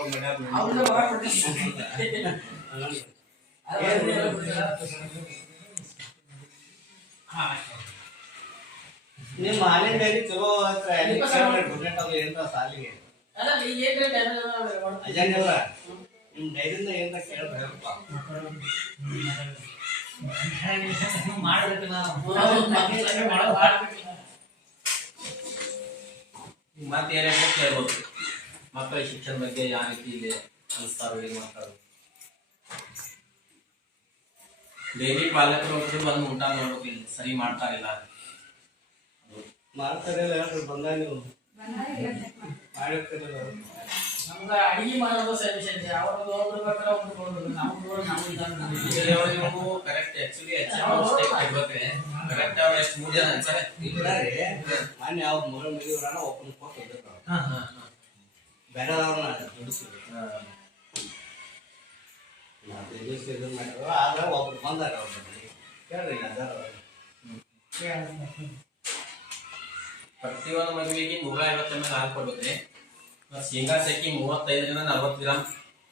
ನಿಮ್ಮ ಹಾಲಿನ ಡೈರಿ ಚಲೋ ಏನ್ರ ಸಾಲಿಗೆ ಅಜಂಜವ್ರ ನಿಮ್ ಡೈರಿಂದ ಏನ್ರ ಕೇಳ್ಬೇಕಪ್ಪ. ಮತ್ತೆ ಏನೇನು ಕೇಳ್ಬೋದು, ಮಕ್ಕಳ ಶಿಕ್ಷಣ ಬಗ್ಗೆ ಯಾವ ರೀತಿ ಇದೆ ಅನಿಸ್ತಾರೋ ಮಕ್ಕಳು. ಡೈಲಿ ಪಾಲಕರು ಬಂದು ಊಟ ನೋಡ್ಬೇಕು, ಸರಿ ಮಾಡ್ತಾರಿಲ್ಲ. ಮಾಡ್ತಾರಿಲ್ಲ ಹೇಳ್ರಿ, ಬಂದಾಗ ನೀವು ಮಾಡಿರ್ತಿರಲ್ಲ. ನಮ್ಗ ಅಡಿಗೆ ಮಾಡೋದು ಸಜೆಷನ್ ಅವ್ರದ್ದು ಒಬ್ರು ಬರ್ತಾರೆ, ಒಬ್ರು ಕೊಡೋದು. ನಾವು ಕರೆಕ್ಟ್ ಆಕ್ಚುಲಿ ಕರೆಕ್ಟ್ ಅವ್ರು ಎಷ್ಟು 3 ಜನ ಅನ್ಸರೆ ಇದ್ದಾರೆ. ಮೊನ್ನೆ ಅವ್ರ ಮಗಳು ಮದುವೆನ ಒಬ್ಬನ ಕೊಟ್ಟು ಬೇರೆದವ್ರನ್ನ ಇದನ್ನ ಮಾಡಿದ್ರು. ಆದ್ರೆ ಒಬ್ರು ಬಂದಾರ ಅವ್ರ ಕೇಳ್ರಿ ಪ್ರತಿಯೊಂದು ಮದುವೆಗೆ 150 ml ಹಾಲು ಕೊಡ್ಬೇಕ್ರಿ. ಶೇಂಗಾ ಚಕ್ಕಿ 35 ರಿಂದ 40 ಗ್ರಾಮ್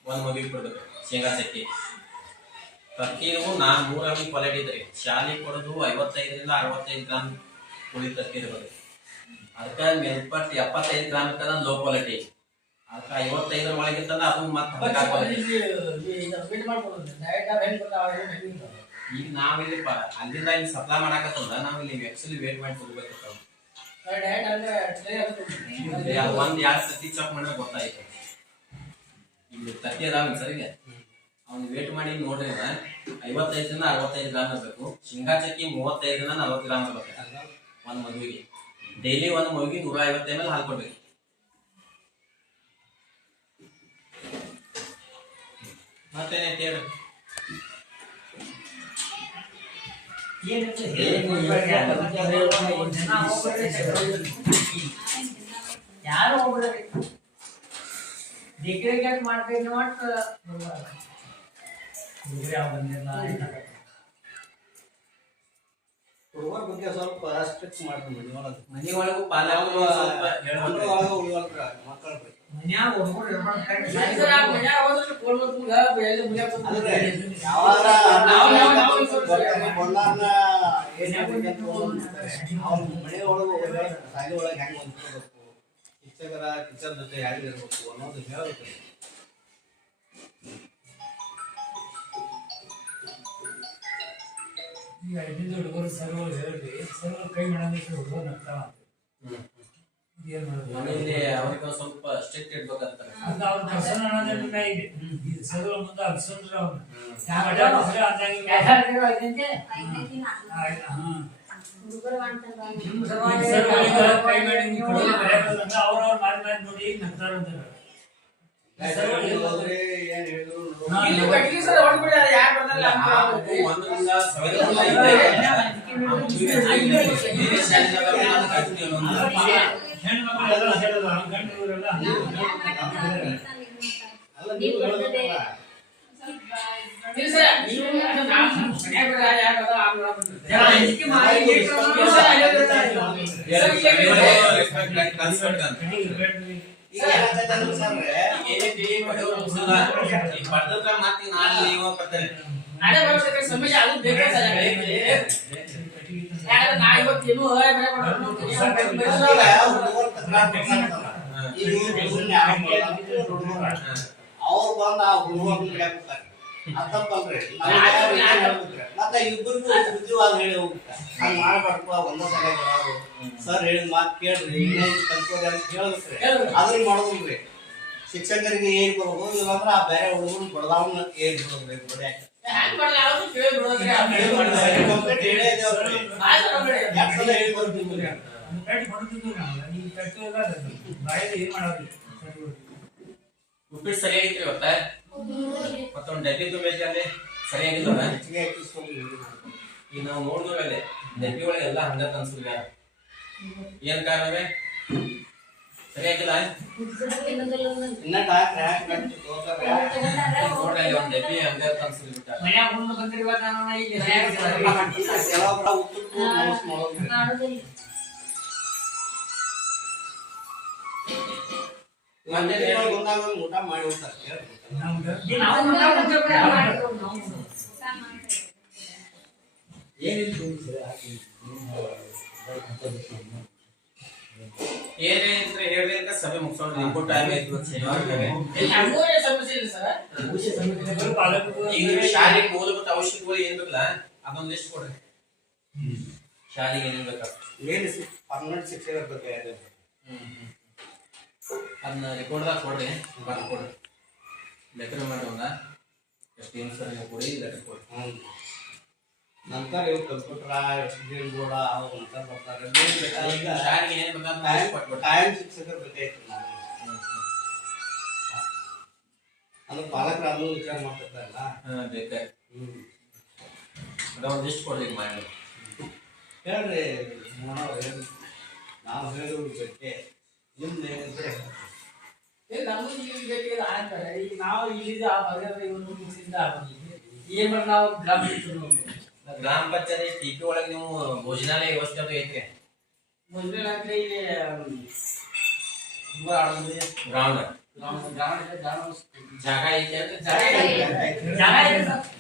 ಒಂದು ಮಗುವಿಗೆ ಕೊಡ್ಬೇಕು. ಶೇಂಗಾ ಚಕ್ಕಿ ತರ್ಕೀನು 3 ಕ್ವಾಲಿಟಿ ಇದ್ರಿ. ಶಾಲೆ ಕೊಡೋದು 55ರಿಂದ 65 ಗ್ರಾಮ್ ಕುಳಿ ತರ್ಕಿ ಇರ್ಬೋದು. ಅದಕ್ಕೆ ಮೇಲ್ಪಟ್ಟು 75 ಗ್ರಾಮ್ ಇರ್ತದ ಲೋ ಕ್ವಾಲಿಟಿ. ಅದಕ್ಕೆ 55 ಒಳಗಿರ್ತದ ಅದು ಮತ್ತೆ ಈಗ ನಾವಿಲ್ಲಿ ಅಲ್ಲಿಂದ ಇಲ್ಲಿ ಸಪ್ಲೈ ಮಾಡಾಕತ್ತಂದ ನಾವಿಲ್ಲಿ ಆಕ್ಚುಲಿ ವೇಟ್ ಮಾಡಿ ತಗೋಬೇಕಿರ್ತಾವ. ಒಂದ್ 2 ಸತಿ ಚೆಕ್ ಮಾಡಿದ್ರೆ ಗೊತ್ತಾಯ್ತು. ಇಲ್ಲಿ ತರ್ಕಿ ಅದಾವ ಸರಿಗೆ ಅವ್ನು ವೇಟ್ ಮಾಡಿ ನೋಡ್ರಿ 55ರಿಂದ 65 ಗ್ರಾಮ್ ಇರಬೇಕು. ಶೇಂಗಾ ಚಕ್ಕಿ 35ರಿಂದ 40 ಗ್ರಾಮ್ ಇರ್ಬೇಕು ಒಂದ್ ಮಗುವಿಗೆ. ಡೈಲಿ ಒಂದ್ ಮಗುವಿಗೆ 150 ml ಹಾಲು ಕೊಡ್ಬೇಕು. ಮತ್ತೇನೈತಿ ಹೇಳ್ರಿ? ಯಾರು ಒಬ್ಬರು ಡಿಗ್ರಿಗೆ ಮಾಡ್ಬೇಕು ಹುಡುಗರ ಬಗ್ಗೆ ಸ್ವಲ್ಪ ಸ್ಟ್ರಿಕ್ಟ್ ಮಾಡ್ರಿ ಮನಿ ಒಳಗೂ ಪಾಲಕರು ಸ್ವಲ್ಪ ಹೇಳ್ಬೇಕು. ಮಕ್ಕಳ್ರಿ ಮನ್ಯಾಗ ಹುಡುಗರು ಮನೆ ಒಳಗೆ ಶಾಲೆ ಒಳಗೆ ಹೆಂಗ್ ಹೊಂದ್ಕೋಬೇಕು, ಶಿಕ್ಷಕರ ಟೀಚರ್ ಜೊತೆ ಹೆಂಗ್ ಇರ್ಬೇಕು ಅನ್ನೋದು ಹೇಳ್ಬೇಕು. ಈಗ 5 ಹುಡುಗರು ಸರ್ವ ಹೇಳ್ರಿ ಸರ್ವ ಕೈ ಮಾಡೋದಕ್ಕೆ ಹುಡುಗರು ನಗ್ತಾವ. ಮನೆಯಲ್ಲಿ ಅವ್ರಿಗೆ ಸ್ವಲ್ಪ ಸ್ಟ್ರಿಕ್ಟ್ ಇಡ್ಬೇಕಂತ. ಅದು ಅವ್ರ ಪರ್ಸನ್ ಅನ್ನೋದ್ರ ಕೈ ಇದೆ. ಸರ್ವ ಮುಂದೆ ಅನ್ಸಂದ್ರ ಅವ್ರು ಅವ್ರವ್ರ ಮಾರಿ ಮಾರಿ ನೋಡಿ ನಗ್ತಾರಂತ. ಏನ್ ಹೇಳಿದ್ರು ಸಮಸ್ಯೆ ಅದು ಬೇಕಾ ನಾ ಇವತ್ತೇನು ಅವ್ರು ಬಂದ ಆ ಹುಡುಗರು ಅರ್ಥಪ್ಪಲ್ರಿ ಮತ್ತೆ ಇಬ್ಬರಿಗೂ ಬುದ್ಧಿವಾದ ಹೇಳಿ ಹೋಗ್ತಾರೆ. ಹಂಗ ಮಾಡ್ಬಾರ್ದು ಒಂದ ಸಲ ಸರ್ ಹೇಳಿದ ಮಾತು ಕೇಳ್ರಿ ಕಲ್ಕೋರಿ ಅಂತ ಹೇಳ್ಬೇಕ್ರಿ. ಅದನ್ನ ಮಾಡೋದಿಲ್ರಿ. ಶಿಕ್ಷಕರಿಗೆ ಏನ್ ಬರ್ಬೋದು ಇಲ್ಲಾಂದ್ರೆ ಆ ಬೇರೆ ಹುಡುಗರು ಬಡದಾವನ್ನ ಏನ್ ಬಿಡೋದ್ರಿ ಬಡ್ಯಾಕ ಉಪ್ಪಿಟ್ಟು ಸರಿಯಾಗಿತ್ರಿ ಇವತ್ತ ಮತ್ತೊಂದು ಡಬ್ಬಿ ತುಂಬೈತಿ ಅಲ್ಲಿ ಸರಿಯಾಗಿಲ್ಲ. ಈಗ ನಾವು ನೋಡಿದ್ವಲ್ಲೇ ಡಬ್ಬಿ ಒಳಗೆ ಎಲ್ಲ ಹಂಗ ಅನ್ಸಿಲ್ಲ. ಏನ್ ಕಾರಣವೇ ಸರಿಯಾಗಿಲ್ಲ. ಇನ್ನ ನೋಡ್ರಿ ಒಂದ್ ಡಬ್ಬಿ ಹಂಗ ಅನ್ಸಿಲ್ಲ. ಕೆಲವೊಬ್ಬರ ಉಪ್ಪಿಟ್ಟು ಊಟ ಮಾಡಿ ಹೋಗ್ತಾರೆ. ಏನೇನ್ರಿ ಹೇಳ್ರಿ ಅಂತ ಸಭೆ ಮುಗಿಸೋಣ. ನಿಮ್ಗೂ ಟೈಮ್ ಆಯ್ತು. ಈಗ ಶಾಲೆಗೆ ಮೂಲಭೂತ ಅವಶ್ಯಕತೆಗಳು ಏನ್ ಬೇಕಲ್ಲ ಅದೊಂದು ಲಿಸ್ಟ್ ಕೊಡ್ರಿ. ಶಾಲೆಗೆ ಏನೇನ್ ಬೇಕಾ ಏನು ಪರ್ಮನೆಂಟ್ ಶಿಕ್ಷಕರ ಬಗ್ಗೆ ಅದನ್ನ ರೆಕಾರ್ಡ್ದಾಗ ಕೊಡ್ರಿ. ಬರ್ದು ಕೊಡ್ರಿ. ಲೆಟರ್ ಮಾಡೋಣ ಎಷ್ಟು ಏನು ಸರ್ ನೀವು ಕೊಡಿ ಲೆಟರ್ ಕೊಡ್ರಿ. ನಂತರ ಇವು ಕಂಪ್ಯೂಟರ್ ಬೋರ್ಡ ಅವು ನಂತರ ಬರ್ತಾರೆ. ಶಾಲೆಗೆ ಏನ್ ಬೇಕಾದ್ರೆ ಕಾಯಂ ಶಿಕ್ಷಕರು ಬೇಕಾಯ್ತು. ಅದು ಪಾಲಕರು ಅದನ್ನು ವಿಚಾರ ಮಾಡ್ತಿರ್ತಾರಲ್ಲ ಬೇಕಾ ಅದೊಂದು ಲಿಸ್ಟ್ ಕೊಡ್ರಿ ಮಾಡಿ ಹೇಳ್ರಿ. ನಾವು ಹೇಳಿದ್ರು ಬಗ್ಗೆ ನಿಮ್ದು ಏನಿದ್ರೆ ನಮ್ದು ಈಗ ಆಗ್ತಾರೆ. ಈಗ ನಾವು ಇಲ್ಲಿಂದ ಏನ್ ಮಾಡಿ ನಾವು ಗ್ರಾಮ ಪಂಚಾಯತಿ ಟಿಪಿ ಒಳಗೆ ನೀವು ಭೋಜನಾಲಯ ವ್ಯವಸ್ಥೆ ಅದು ಐತ್ರಿ. ಮುಂದೆ ಇಲ್ಲಿ ಗ್ರೌಂಡ್ ಜಾಗ ಐತೆ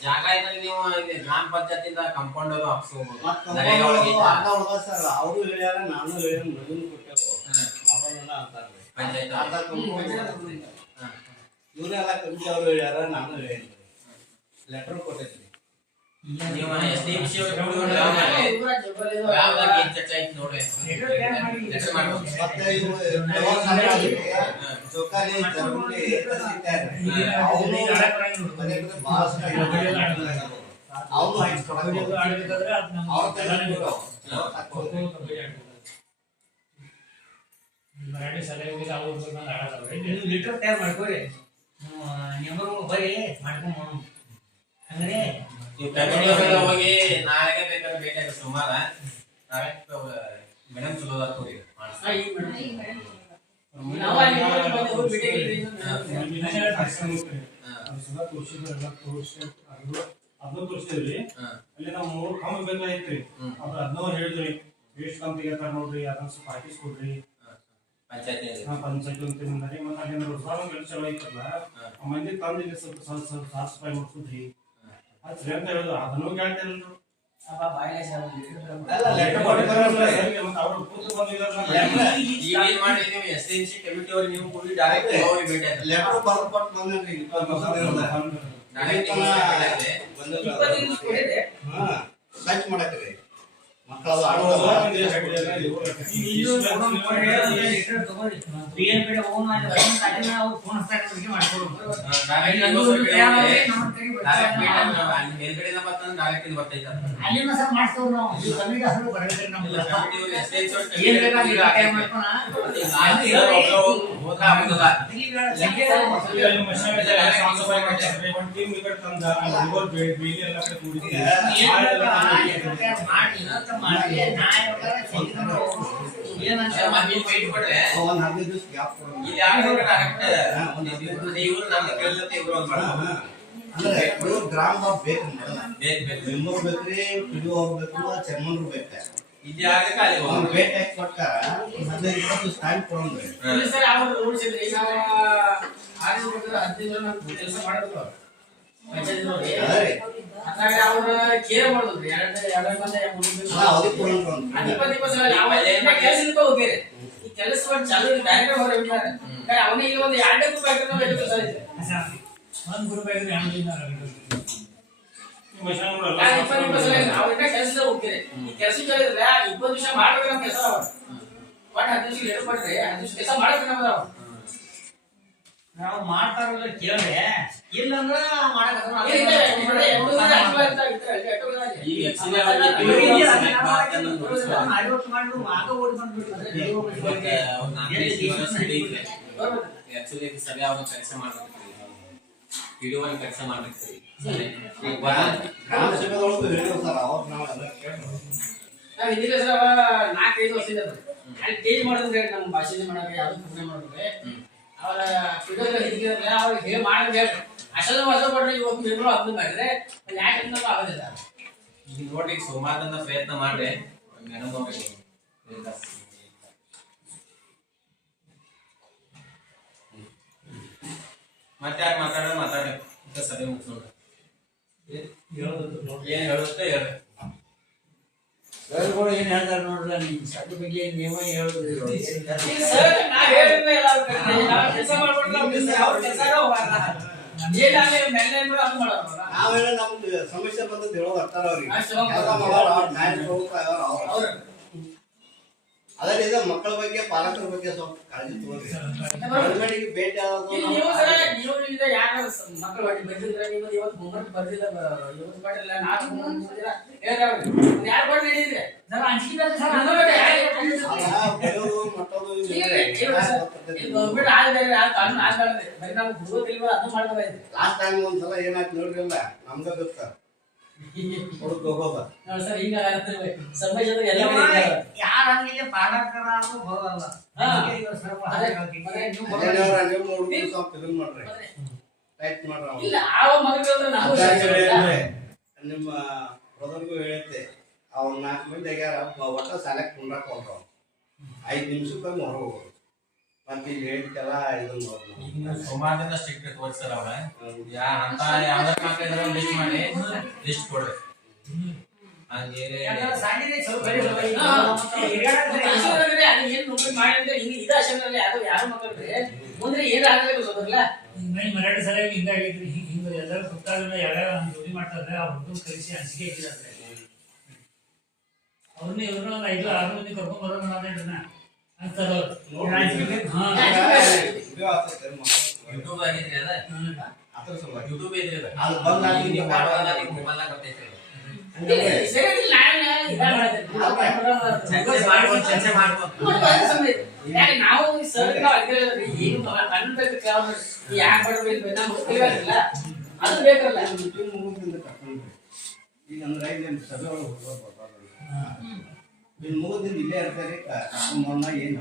ಜಾಗ ಇದ್ರಲ್ಲಿ ನೀವು ಇಲ್ಲಿ ಗ್ರಾಮ ಪಂಚಾಯತಿಂದ ಕಂಪೌಂಡ್ ಅದು ಹಾಕ್ಸ್ಕೋಬಹುದು. ನರೇಗಾ ಒಳಗೆ ಸರ್ ಅವರು ಹೇಳ್ಯಾರ, ನಾನು ಹೇಳ್ಯಾರ, ಮದುವೆ ಕೊಟ್ಟೆವು ಅವೆಲ್ಲ ಅಂತಾರೆ ಪಂಚಾಯತ್ ಇವರೆಲ್ಲ ಕಮಿಟಿ ಅವರು ಹೇಳ್ಯಾರ, ನಾನು ಹೇಳಿದ್ರಿ ಲೆಟರ್ ಕೊಟ್ಟಿದ್ರಿ. ನೀವು ಎಷ್ಟೇ ವಿಷಯ ಗ್ರಾಮದಾಗ ಏನ್ ಚರ್ಚೆ ಆಯ್ತು ನೋಡ್ರಿ, ಲೆಟರ್ ಮಾಡ್ಬೋದು. ಮತ್ತೆ ಇವು ಜೋಕಾಲಿ ಜರುಂಡಿ ಅವನು ಬಹಳಷ್ಟು ಅವನು ಮರಾಠಿ ಸಲಹೆ ಹೋಗಿ ಅವ್ರು ಆಡೋದವ್ರಿ ನೀವು ಲೀಟರ್ ತಯಾರು ಮಾಡ್ಕೋರಿ, ನೀವು ಬರೀ ಮಾಡ್ಕೊಂಡು ಹಂಗನೇ ನೀವು ಕಮಿಟಿ ಹೋಗಿ ನಾಳೆಗೆ ಬೇಕಾದ್ರೆ ಬೇಕಾದ್ರೆ ಸುಮಾರ ನಾಳೆ ಮೇಡಮ್ ಚಲೋ ಆಗ್ತದೆ ಅದನ್ನ ತೋರಿಸ್ತೀವ್ರಿ. ಅಲ್ಲಿ ನಾವು 3 ಕಾಮ ಬೇಕಾಯ್ತ್ರಿ, ಅವ್ರು ಅದನ್ನ ಹೇಳಿದ್ರಿ ಎಷ್ಟು ಕಮ್ ತೆಗಿತಾರ ನೋಡ್ರಿ, ಅದನ್ನ ಸ್ವಲ್ಪ ಹಾಕಿಸ್ಕೊಡ್ರಿ ಪಂಚಾಯತಿ ಪಂಚಾಯತ್ ಅಂತಂದ್ರಿ. ಮತ್ತೆ ಅಲ್ಲಿ ಹೊಸ ಕೆಲಸ ಚಲೋ ಐತಲ್ಲ ಮಂದಿ ತಂದಿಲ್ಲ, ಸ್ವಲ್ಪ ಸಾಫ್ ಸಫಾಯಿ ಮಾಡ್ಕೊಡ್ರಿ ಅದು ಸರಿ ಅಂತ ಹೇಳುದು. ಅದನ್ನು ಕೇಳ್ತಿರಲ್ರು, ಅವ್ರು ಕೂತು ಈಗೇನ್ ಮಾಡಿ ನೀವು SNC ಕಮಿಟಿ ಅವ್ರಿಗೆ ನೀವು ಕೂಡಿ ಡೈರೆಕ್ಟ್ ಹೋಗಿ ಭೇಟಿ ಆದ್ರೆ ಲೆಟರ್ ಬರ್ದು ಕೊಟ್ಟು ಬಂದ್ರಿ. ಸರ್ಚ್ ಮಾಡಕ್ರಿ ಮಕ್ಕಳು ಅಲ್ಲಿಂದ ಸರ್ ಮಾಡ್ತೇವೆ ನಾವು ಕಮಿಟಿ ಹೆಸರು ಬರಬೇಕ್ರಿ ನಮ್ಗೆ ಒಂದ್ 15 ದಿವಸ ಗ್ಯಾಪ್ ಅಂದ್ರೆ ಇವ್ರು ಗ್ರಾಮದಾಗ ಬೇಕು, ಮೆಂಬರ್ ಬೇಕ್ರಿ, PDO ಬೇಕು, ಚೇರ್ಮನ್ ಬೇಕು. ಭೇಟಿ ಹಾಕಿ ಕೊಟ್ಟಾರ 15-20 ದಿವಸ ಟೈಮ್ ಕೊಡೋಣ್ರಿ. ಕೆಲಸ ಚಾಲು ಡೈರೆಕ್ಟ್ ಹೊರಬಿಟ್ಟಾರೆ. ಅವನೇ ಇಲ್ಲಿ ಒಂದು 2 ರೂಪಾಯಿ ಒಂದು ರೂಪಾಯಿ ಕೆಲಸ ಹೋಗ್ತೀರಿ. ಈ ಕೆಲಸ ಕೇಳಿದ್ರೆ 20 ನಿಮಿಷ ಮಾಡ್ಬೇಕು ನಮ್ಮ ಕೆಲಸ. ಬಟ್ 10 ನಿಮಿಷ ಲೇಟ್ ಮಾಡ್ರಿ, 10 ನಿಮಿಷ ಕೆಲಸ ಮಾಡಬೇಕು ನಮ್ದು. ನಾವು ಮಾಡ್ತಾರಲ್ಲ ಕೇಳ್ರೆ ಇಲ್ಲಂದ್ರ ಕೆಲಸ ಮಾಡ್ಬೇಕು, PDO ಕೆಲಸ ಮಾಡ್ಬೇಕು. ಗ್ರಾಮ ಸಭೆದೊಳಗೂ ಹೇಳಿದ್ರು ಸರ್, ಅವಾಗ ನಾವೆಲ್ಲ ಕೇಳಿದ್ರು. ನಾವ್ ಹಿಂದಿನ 4-5 ವರ್ಷದಿಂದ ಅಲ್ಲಿ ಟೇಜ್ ಮಾಡಿದ್ರೆ ನಮ್ಮ ಭಾಷೆ ಮಾಡಕ್ಕೆ ಯಾವ್ದು ಪೂರ್ಣ ಮಾಡಿದ್ರೆ ಅವರ ಪಿಡೋದ ಹಿಡಿದ್ರೆ ಅವ್ರಿಗೆ ಹೇಳಿ ಮಾಡಿದ್ರೆ ಅಸಲು ಹೊಸ ಕೊಟ್ರೆ ಇವತ್ತು ಮೆಂಬರು ಅದನ್ನ ಮಾಡಿದ್ರೆ ಯಾಕೆ ಆಗೋದಿಲ್ಲ. ಈಗ ನೋಡಿ ಸೋಮವಾರದಿಂದ ಪ್ರಯತ್ನ ಮಾಡ್ರಿ ಮೇಡಮ್ ಅವ್ರಿಗೆ. ಮತ್ತೆ ಯಾರು ಮಾತಾಡ ಸಭೆ ಮುಗಿಸೋಣ. ಏನ್ ಹೇಳುತ್ತೆ ಹೇಳಿ ಸರ್ಗಳು ಏನ್ ಹೇಳ್ತಾರ ನೋಡ್ರಲ್ಲ, ನಿಮ್ ಸಭೆ ಬಗ್ಗೆ ನೀವೇ ಹೇಳುದು. ನಾವೇಳ ನಮ್ದು ಸಮಸ್ಯೆ ಬಂದದ್ದು ಹೇಳೋದು ಅರ್ಥ ಅವ್ರಿಗೆ. ಅದೇ ಇದು ಮಕ್ಕಳ ಬಗ್ಗೆ, ಪಾಲಕರ ಬಗ್ಗೆ ಸ್ವಲ್ಪ ಕಾಳಜಿ ತಗೋರಿ. ಗೌರ್ಮೆಂಟ್ಗೆ ಭೇಟಿ ಮಕ್ಕಳು ಬಂದಿದ್ರೆ ನೀವು ಇವತ್ತು ಹೋಮ್ವರ್ಕ್ ಬರ್ದಿಲ್ಲ, ಇವತ್ತು ಮಾಡಿಲ್ಲ, ಯಾರು ಮಾಡಿ ನಡೆಯಿದ್ರೆ ಗೌರ್ಮೆಂಟ್ ಆದ್ರೆ ಕಾನೂನು ಆಗ್ಬಾರ್ದು. ಬರೀ ನಾವು ಹುಡುಗರು ಅದು ಮಾಡ್ತಾರೆ. ಲಾಸ್ಟ್ ಟೈಮ್ ಒಂದ್ಸಲ ಏನಾಯ್ತು ನೋಡ್ರಿಲ್ಲ, ನಮ್ಗ ಗೊತ್ತ ಹುಡುಗ ಹೋಗೋದ ಸರ್ ಹಿಂಗ ಸಮಾಜದ ಎಲ್ಲ ಯಾರ ಹಂಗಿಲ್ಲ ಪಾಲಕರಾದ್ರೂ ಬರೋದಲ್ಲ. ಹುಡುಗ ಸ್ವಲ್ಪ ಇದನ್ ಮಾಡ್ರಿ, ಟೈಟ್ ಮಾಡ್ರಿ. ಇಲ್ಲ ಆವ ಮಗಗಳು ನಾವು ನಿಮ್ಮ ಬ್ರದರ್ಗೂ ಹೇಳುತ್ತೆ, ಅವ್ರ 4 ಮಂದಿ ಆಗ್ಯಾರ, ಒಟ್ಟ ಸಾಲಕ್ ಕುಂಡ್ರಾಕ್ ಹೋಗ್ತಾವ. 5 ನಿಮಿಷಕ್ಕಾಗಿ ಹೊರ ಹೋಗೋದು. ಮತ್ತೆ ಇಲ್ಲಿ ಹೇಳಿದ್ದೆಲ್ಲ ಇದನ್ನ ನೋಡ್ರಿ ಈಗ ನೀವು ಸೋಮವಾರದಿಂದ ಸ್ಟ್ರಿಕ್ಟ್ ತೋರಿಸ್ತಾರ ಅವ್ರ ಅಂತ ಯಾವ್ದಾರ ಮಕ್ಳು ಇದ್ರೆ ಲಿಸ್ಟ್ ಮಾಡಿ ಲಿಸ್ಟ್ ಕೊಡ್ರಿ ಹಂಗೆ ಸಾಂಡಿಗೆ ಸ್ವಲ್ಪ ಬರೀ ಅದು ಏನ್ ನೌಕರಿ ಮಾಡಿದ್ರೆ ಹಿಂಗೆ ಇದ ಆಶೆನಲ್ಲಿ ಯಾರು ಮಕ್ಕಳ್ರಿ ಮುಂದೆ ಏನ್ ಆಗಬೇಕು ಗೊತ್ತಲ್ಲ ಮರಾಠಿ ಸಲುವಾಗಿ ಹಿಂಗಾಗೈತ್ರಿ ಹಿಂಗ ಎಲ್ಲರೂ ಸುತ್ತಾಗಲ್ಲ ಯಾವ್ಯಾವ ಜೋಡಿ ಮಾಡ್ತಾರೆ ಆ ಹುಡುಗ ಕಲಿಸಿ ಹಂಚಿಕೆ ಇಟ್ಟಿದ್ದಾರೆ ಅವ್ರನ್ನ ಇವ್ರನ್ನ ಒಂದು 5-6 ಮಂದಿ ಕರ್ಕೊಂಡ್ ಬರೋಣ ಅಂತಾರ ಯೂಟ್ಯೂಬ್ ಆಗಿದ್ರಿ ಅದ ಅದ್ರ ಸಲುವಾಗಿ ಯೂಟ್ಯೂಬ್ ಇದ್ರಿ ಅದ ಅದು ಬಂದಾಗ ನೀವು ಮಾಡೋದಲ್ಲ ನೀವು ಮೊಬೈಲ್ ಗೊತ್ತೈತ್ರಿ ಚರ್ಚೆ ಮಾಡ್ಬೋದು ನಾವು ಸರ್ ಈಗ ಕನ್ನಡ ಯಾಕೆ ಬಡಬೇಕು ನಮ್ಗೆ ಅದು ಬೇಕಲ್ಲ ಮೀಟಿಂಗ್ ಮುಗಿದಿಂದ ಕರ್ಕೊಂಡ್ರಿ ಈಗ ಅಂದ್ರೆ ಇಲ್ಲಿ ಸಭೆ ಒಳಗೆ ಹೋಗ್ಬಾರ್ದು ಇನ್ನು ಮುಗಿದಿಂದ ಇಲ್ಲೇ ಇರ್ತಾರೆ ಕರ್ಕೊಂಡ್ ಏನು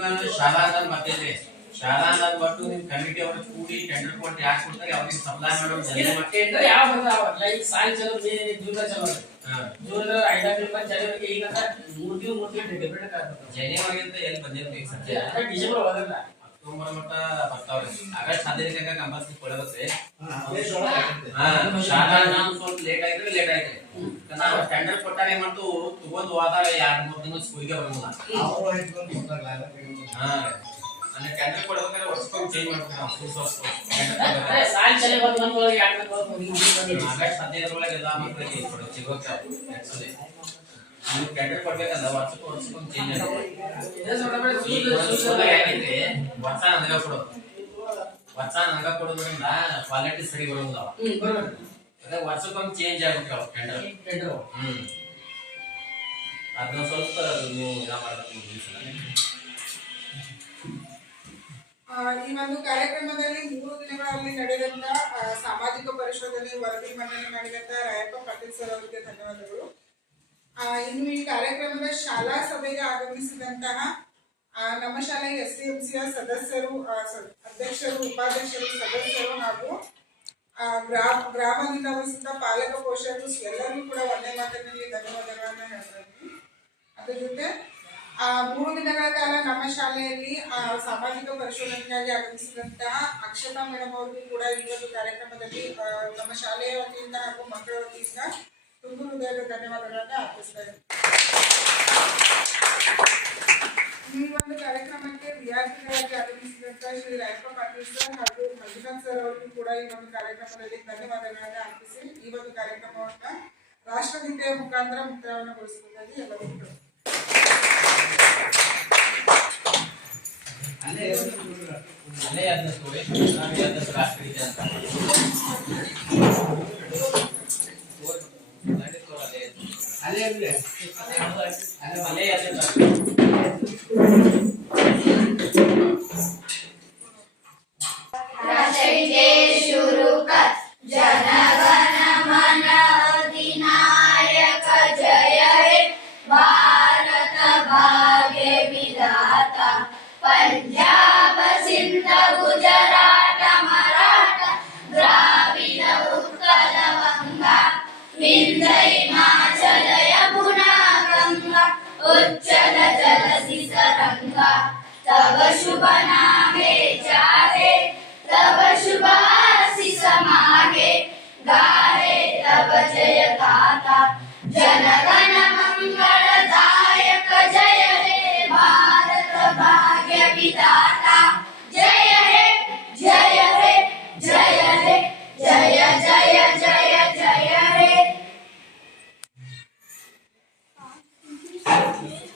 ರಾತ್ರಿ ಶಾಲಾ ಅಂತ ಬರ್ತಿದ್ರಿ ಶಾಲಾ ಅಂತ ಬಟ್ಟು ನಿಮ್ ಕಮಿಟಿ ಅವ್ರ ಕೂಡಿ ಟೆಂಡರ್ ಕೊಟ್ಟು ಯಾಕೆ ಕೊಡ್ತಾರೆ ಅವ್ರಿಗೆ ಸಪ್ಲೈ ಮಾಡೋದು ಜಲ್ದಿ ಮಾಡಿ ಟೆಂಡರ್ ಯಾವ ಬರ್ತಾವ ಈಗ ಸಾಲ್ ಚಲೋ ಜೂನ್ ಚಲೋ ಜೂನ್ 5 ಜನವರಿಗೆ ಈಗ 3 ದಿನ ಡಿಫರೆಂಟ್ ಆಗ್ತದೆ ಜನವರಿ ಅಂತ ಎಲ್ಲಿ ಬಂದಿರ್ತೀವಿ ಸದ್ಯ ಡಿಸೆಂಬರ್ ಹೋಗಲ್ಲ ಅಕ್ಟೋಬರ್ ಮಟ್ಟ ಬರ್ತಾವ್ರಿ ಆಗಸ್ಟ್ 15 ಕಂಪಲ್ಸರಿ ಕೊಡಬೇಕು ಶಾಲಾ ಶಾಲಾ ನಾವು ಸ್ವಲ್ಪ ಲೇಟ್ ಆಯ್ತು ನಾವು ಟೆಂಡರ್ ಕೊಟ್ಟಾಗ ಏನ್ ಮಾಡ್ತು ತಗೊಂಡ್ ಹೋದಾಗ 2-3 ತಿಂಗಳು ಸ್ಕೂಲ್ಗೆ ಬರೋದಿಲ್ಲ ಅವರು ಇಟ್ಕೊಂಡು ಹೋಗ್ತಾರಲ್ಲ ಹಾ ಅಂದ್ರೆ ಟೆಂಡರ್ ಕೊಡ್ಬೇಕಾದ್ರೆ ವರ್ಷಕ್ಕೊಮ್ಮೆ ಚೇಂಜ್ ಮಾಡ್ಬೇಕು ನಾವು ಸ್ಕೂಲ್ ಸಾಲ್ ಚಲೋ ಬಂದು ನಮ್ಮ ಒಳಗೆ ಯಾಕೆ ಆಗಸ್ಟ್ 15 ಒಳಗೆ ಎಲ್ಲ ಮಕ್ಕಳಿಗೆ ಸಿಗೋಗ್ತಾವ ಆಕ್ಚುಲಿ ನೀವು ಟೆಂಡರ್ ಕೊಡ್ಬೇಕಂದ್ರೆ ವರ್ಷಕ್ಕೊಮ್ಮೆ ಚೇಂಜ್ ಆಗೈತಿ ವರ್ಷ ನನಗ ಕೊಡೋದು ವರ್ಷ ನನಗ ಕೊಡೋದ್ರಿಂದ ಕ್ವಾಲಿಟಿ ಸರಿ ಬರೋದಿಲ್ಲ ಅದೇ ವರ್ಷಕ್ಕೊಮ್ಮೆ ಚೇಂಜ್ ಆಗುತ್ತೆ ಅವ್ರು ಟೆಂಡರ್ ಅದನ್ನ ಸ್ವಲ್ಪ ನೀವು ಮಾಡ್ಬೇಕು ಈ ಒಂದು ಕಾರ್ಯಕ್ರಮದಲ್ಲಿ 3 ದಿನಗಳಲ್ಲಿ ನಡೆದಂತ ಸಾಮಾಜಿಕ ಪರಿಶೋಧನೆ ವರದಿ ಮಂಡನೆ ಮಾಡಿದಂತ ರಾಯಪ್ಪ ಪಾಟೀಲ್ ಸರ್ ಅವರಿಗೆ ಧನ್ಯವಾದಗಳು. ಇನ್ನು ಈ ಕಾರ್ಯಕ್ರಮದ ಶಾಲಾ ಸಭೆಗೆ ಆಗಮಿಸಿದಂತಹ ನಮ್ಮ ಶಾಲೆಯ STMCಯ ಸದಸ್ಯರು, ಅಧ್ಯಕ್ಷರು, ಉಪಾಧ್ಯಕ್ಷರು, ಸದಸ್ಯರು ಹಾಗೂ ಗ್ರಾಮದಿಂದ ವಸಿದ ಪಾಲಕ ಪೋಷಕರು ಎಲ್ಲರಿಗೂ ಕೂಡ ಒಂದೇ ಮಾತಿನಲ್ಲಿ ಧನ್ಯವಾದಗಳನ್ನ ಹೇಳ್ತಾ ಇದ್ದೀನಿ. ಅದ್ರ ಜೊತೆ 3 ದಿನಗಳ ಕಾಲ ನಮ್ಮ ಶಾಲೆಯಲ್ಲಿ ಸಾಮಾಜಿಕ ಪರಿಶೋಧನೆಗಾಗಿ ಆಗಮಿಸಿದಂತಹ ಅಕ್ಷತಾ ಮೇಡಮ್ ಅವರಿಗೂ ಕೂಡ ಈ ಒಂದು ಕಾರ್ಯಕ್ರಮದಲ್ಲಿ ನಮ್ಮ ಶಾಲೆಯ ವತಿಯಿಂದ ಹಾಗೂ ಮಕ್ಕಳ ವತಿಯಿಂದ ತುಂಬ ಹೃದಯದ ಧನ್ಯವಾದಗಳನ್ನ ಅರ್ಪಿಸ್ತಾ ಇದ್ದೀನಿ. ಈ ಒಂದು ಕಾರ್ಯಕ್ರಮಕ್ಕೆ ವಿದ್ಯಾರ್ಥಿಗಳಾಗಿ ಆಗಮಿಸಿದಂತಹ ಶ್ರೀ ರಾಯಪ್ಪ ಪಾಟೀಲ್ ಸರ್ ಹಾಗೂ ಮಂಜುನಾಥ್ ಸರ್ ಅವರಿಗೂ ಕೂಡ ಈ ಒಂದು ಕಾರ್ಯಕ್ರಮದಲ್ಲಿ ಧನ್ಯವಾದಗಳನ್ನ ಅರ್ಪಿಸಿ ಈ ಒಂದು ಕಾರ್ಯಕ್ರಮವನ್ನ ರಾಷ್ಟ್ರಗೀತೆಯ ಮುಖಾಂತರ ಮುಕ್ತಾಯವನ್ನು ಗೊಳಿಸುವುದಾಗಿ ಎಲ್ಲರಿಗೂ ಅಲ್ಲೇ ಅದನ್ನ ಸ್ಟೋರಿ ರಾಷ್ಟ್ರೀಯ ಅಂತ ಅಲ್ಲೇ ಇರ್ಲಿ ಅಲ್ಲೇ राष्ट्रीय शुरू कर जनगण मन अधिनायक जय हे भारत भाग्य विधाता पंजाब सिंध गुजरात मराठा द्राविड उत्कल गंगा विंध्य हिमाचल यमुना गंगा उच्चल जलधि तरंगा तब शुभ नामे जागे तब शुभ आशीष मागे गाहे तब जय गाथा जनगण मंगलदायक जय हे भारत भाग्य विधाता जय हे जय हे जय हे जय जय जय जय हे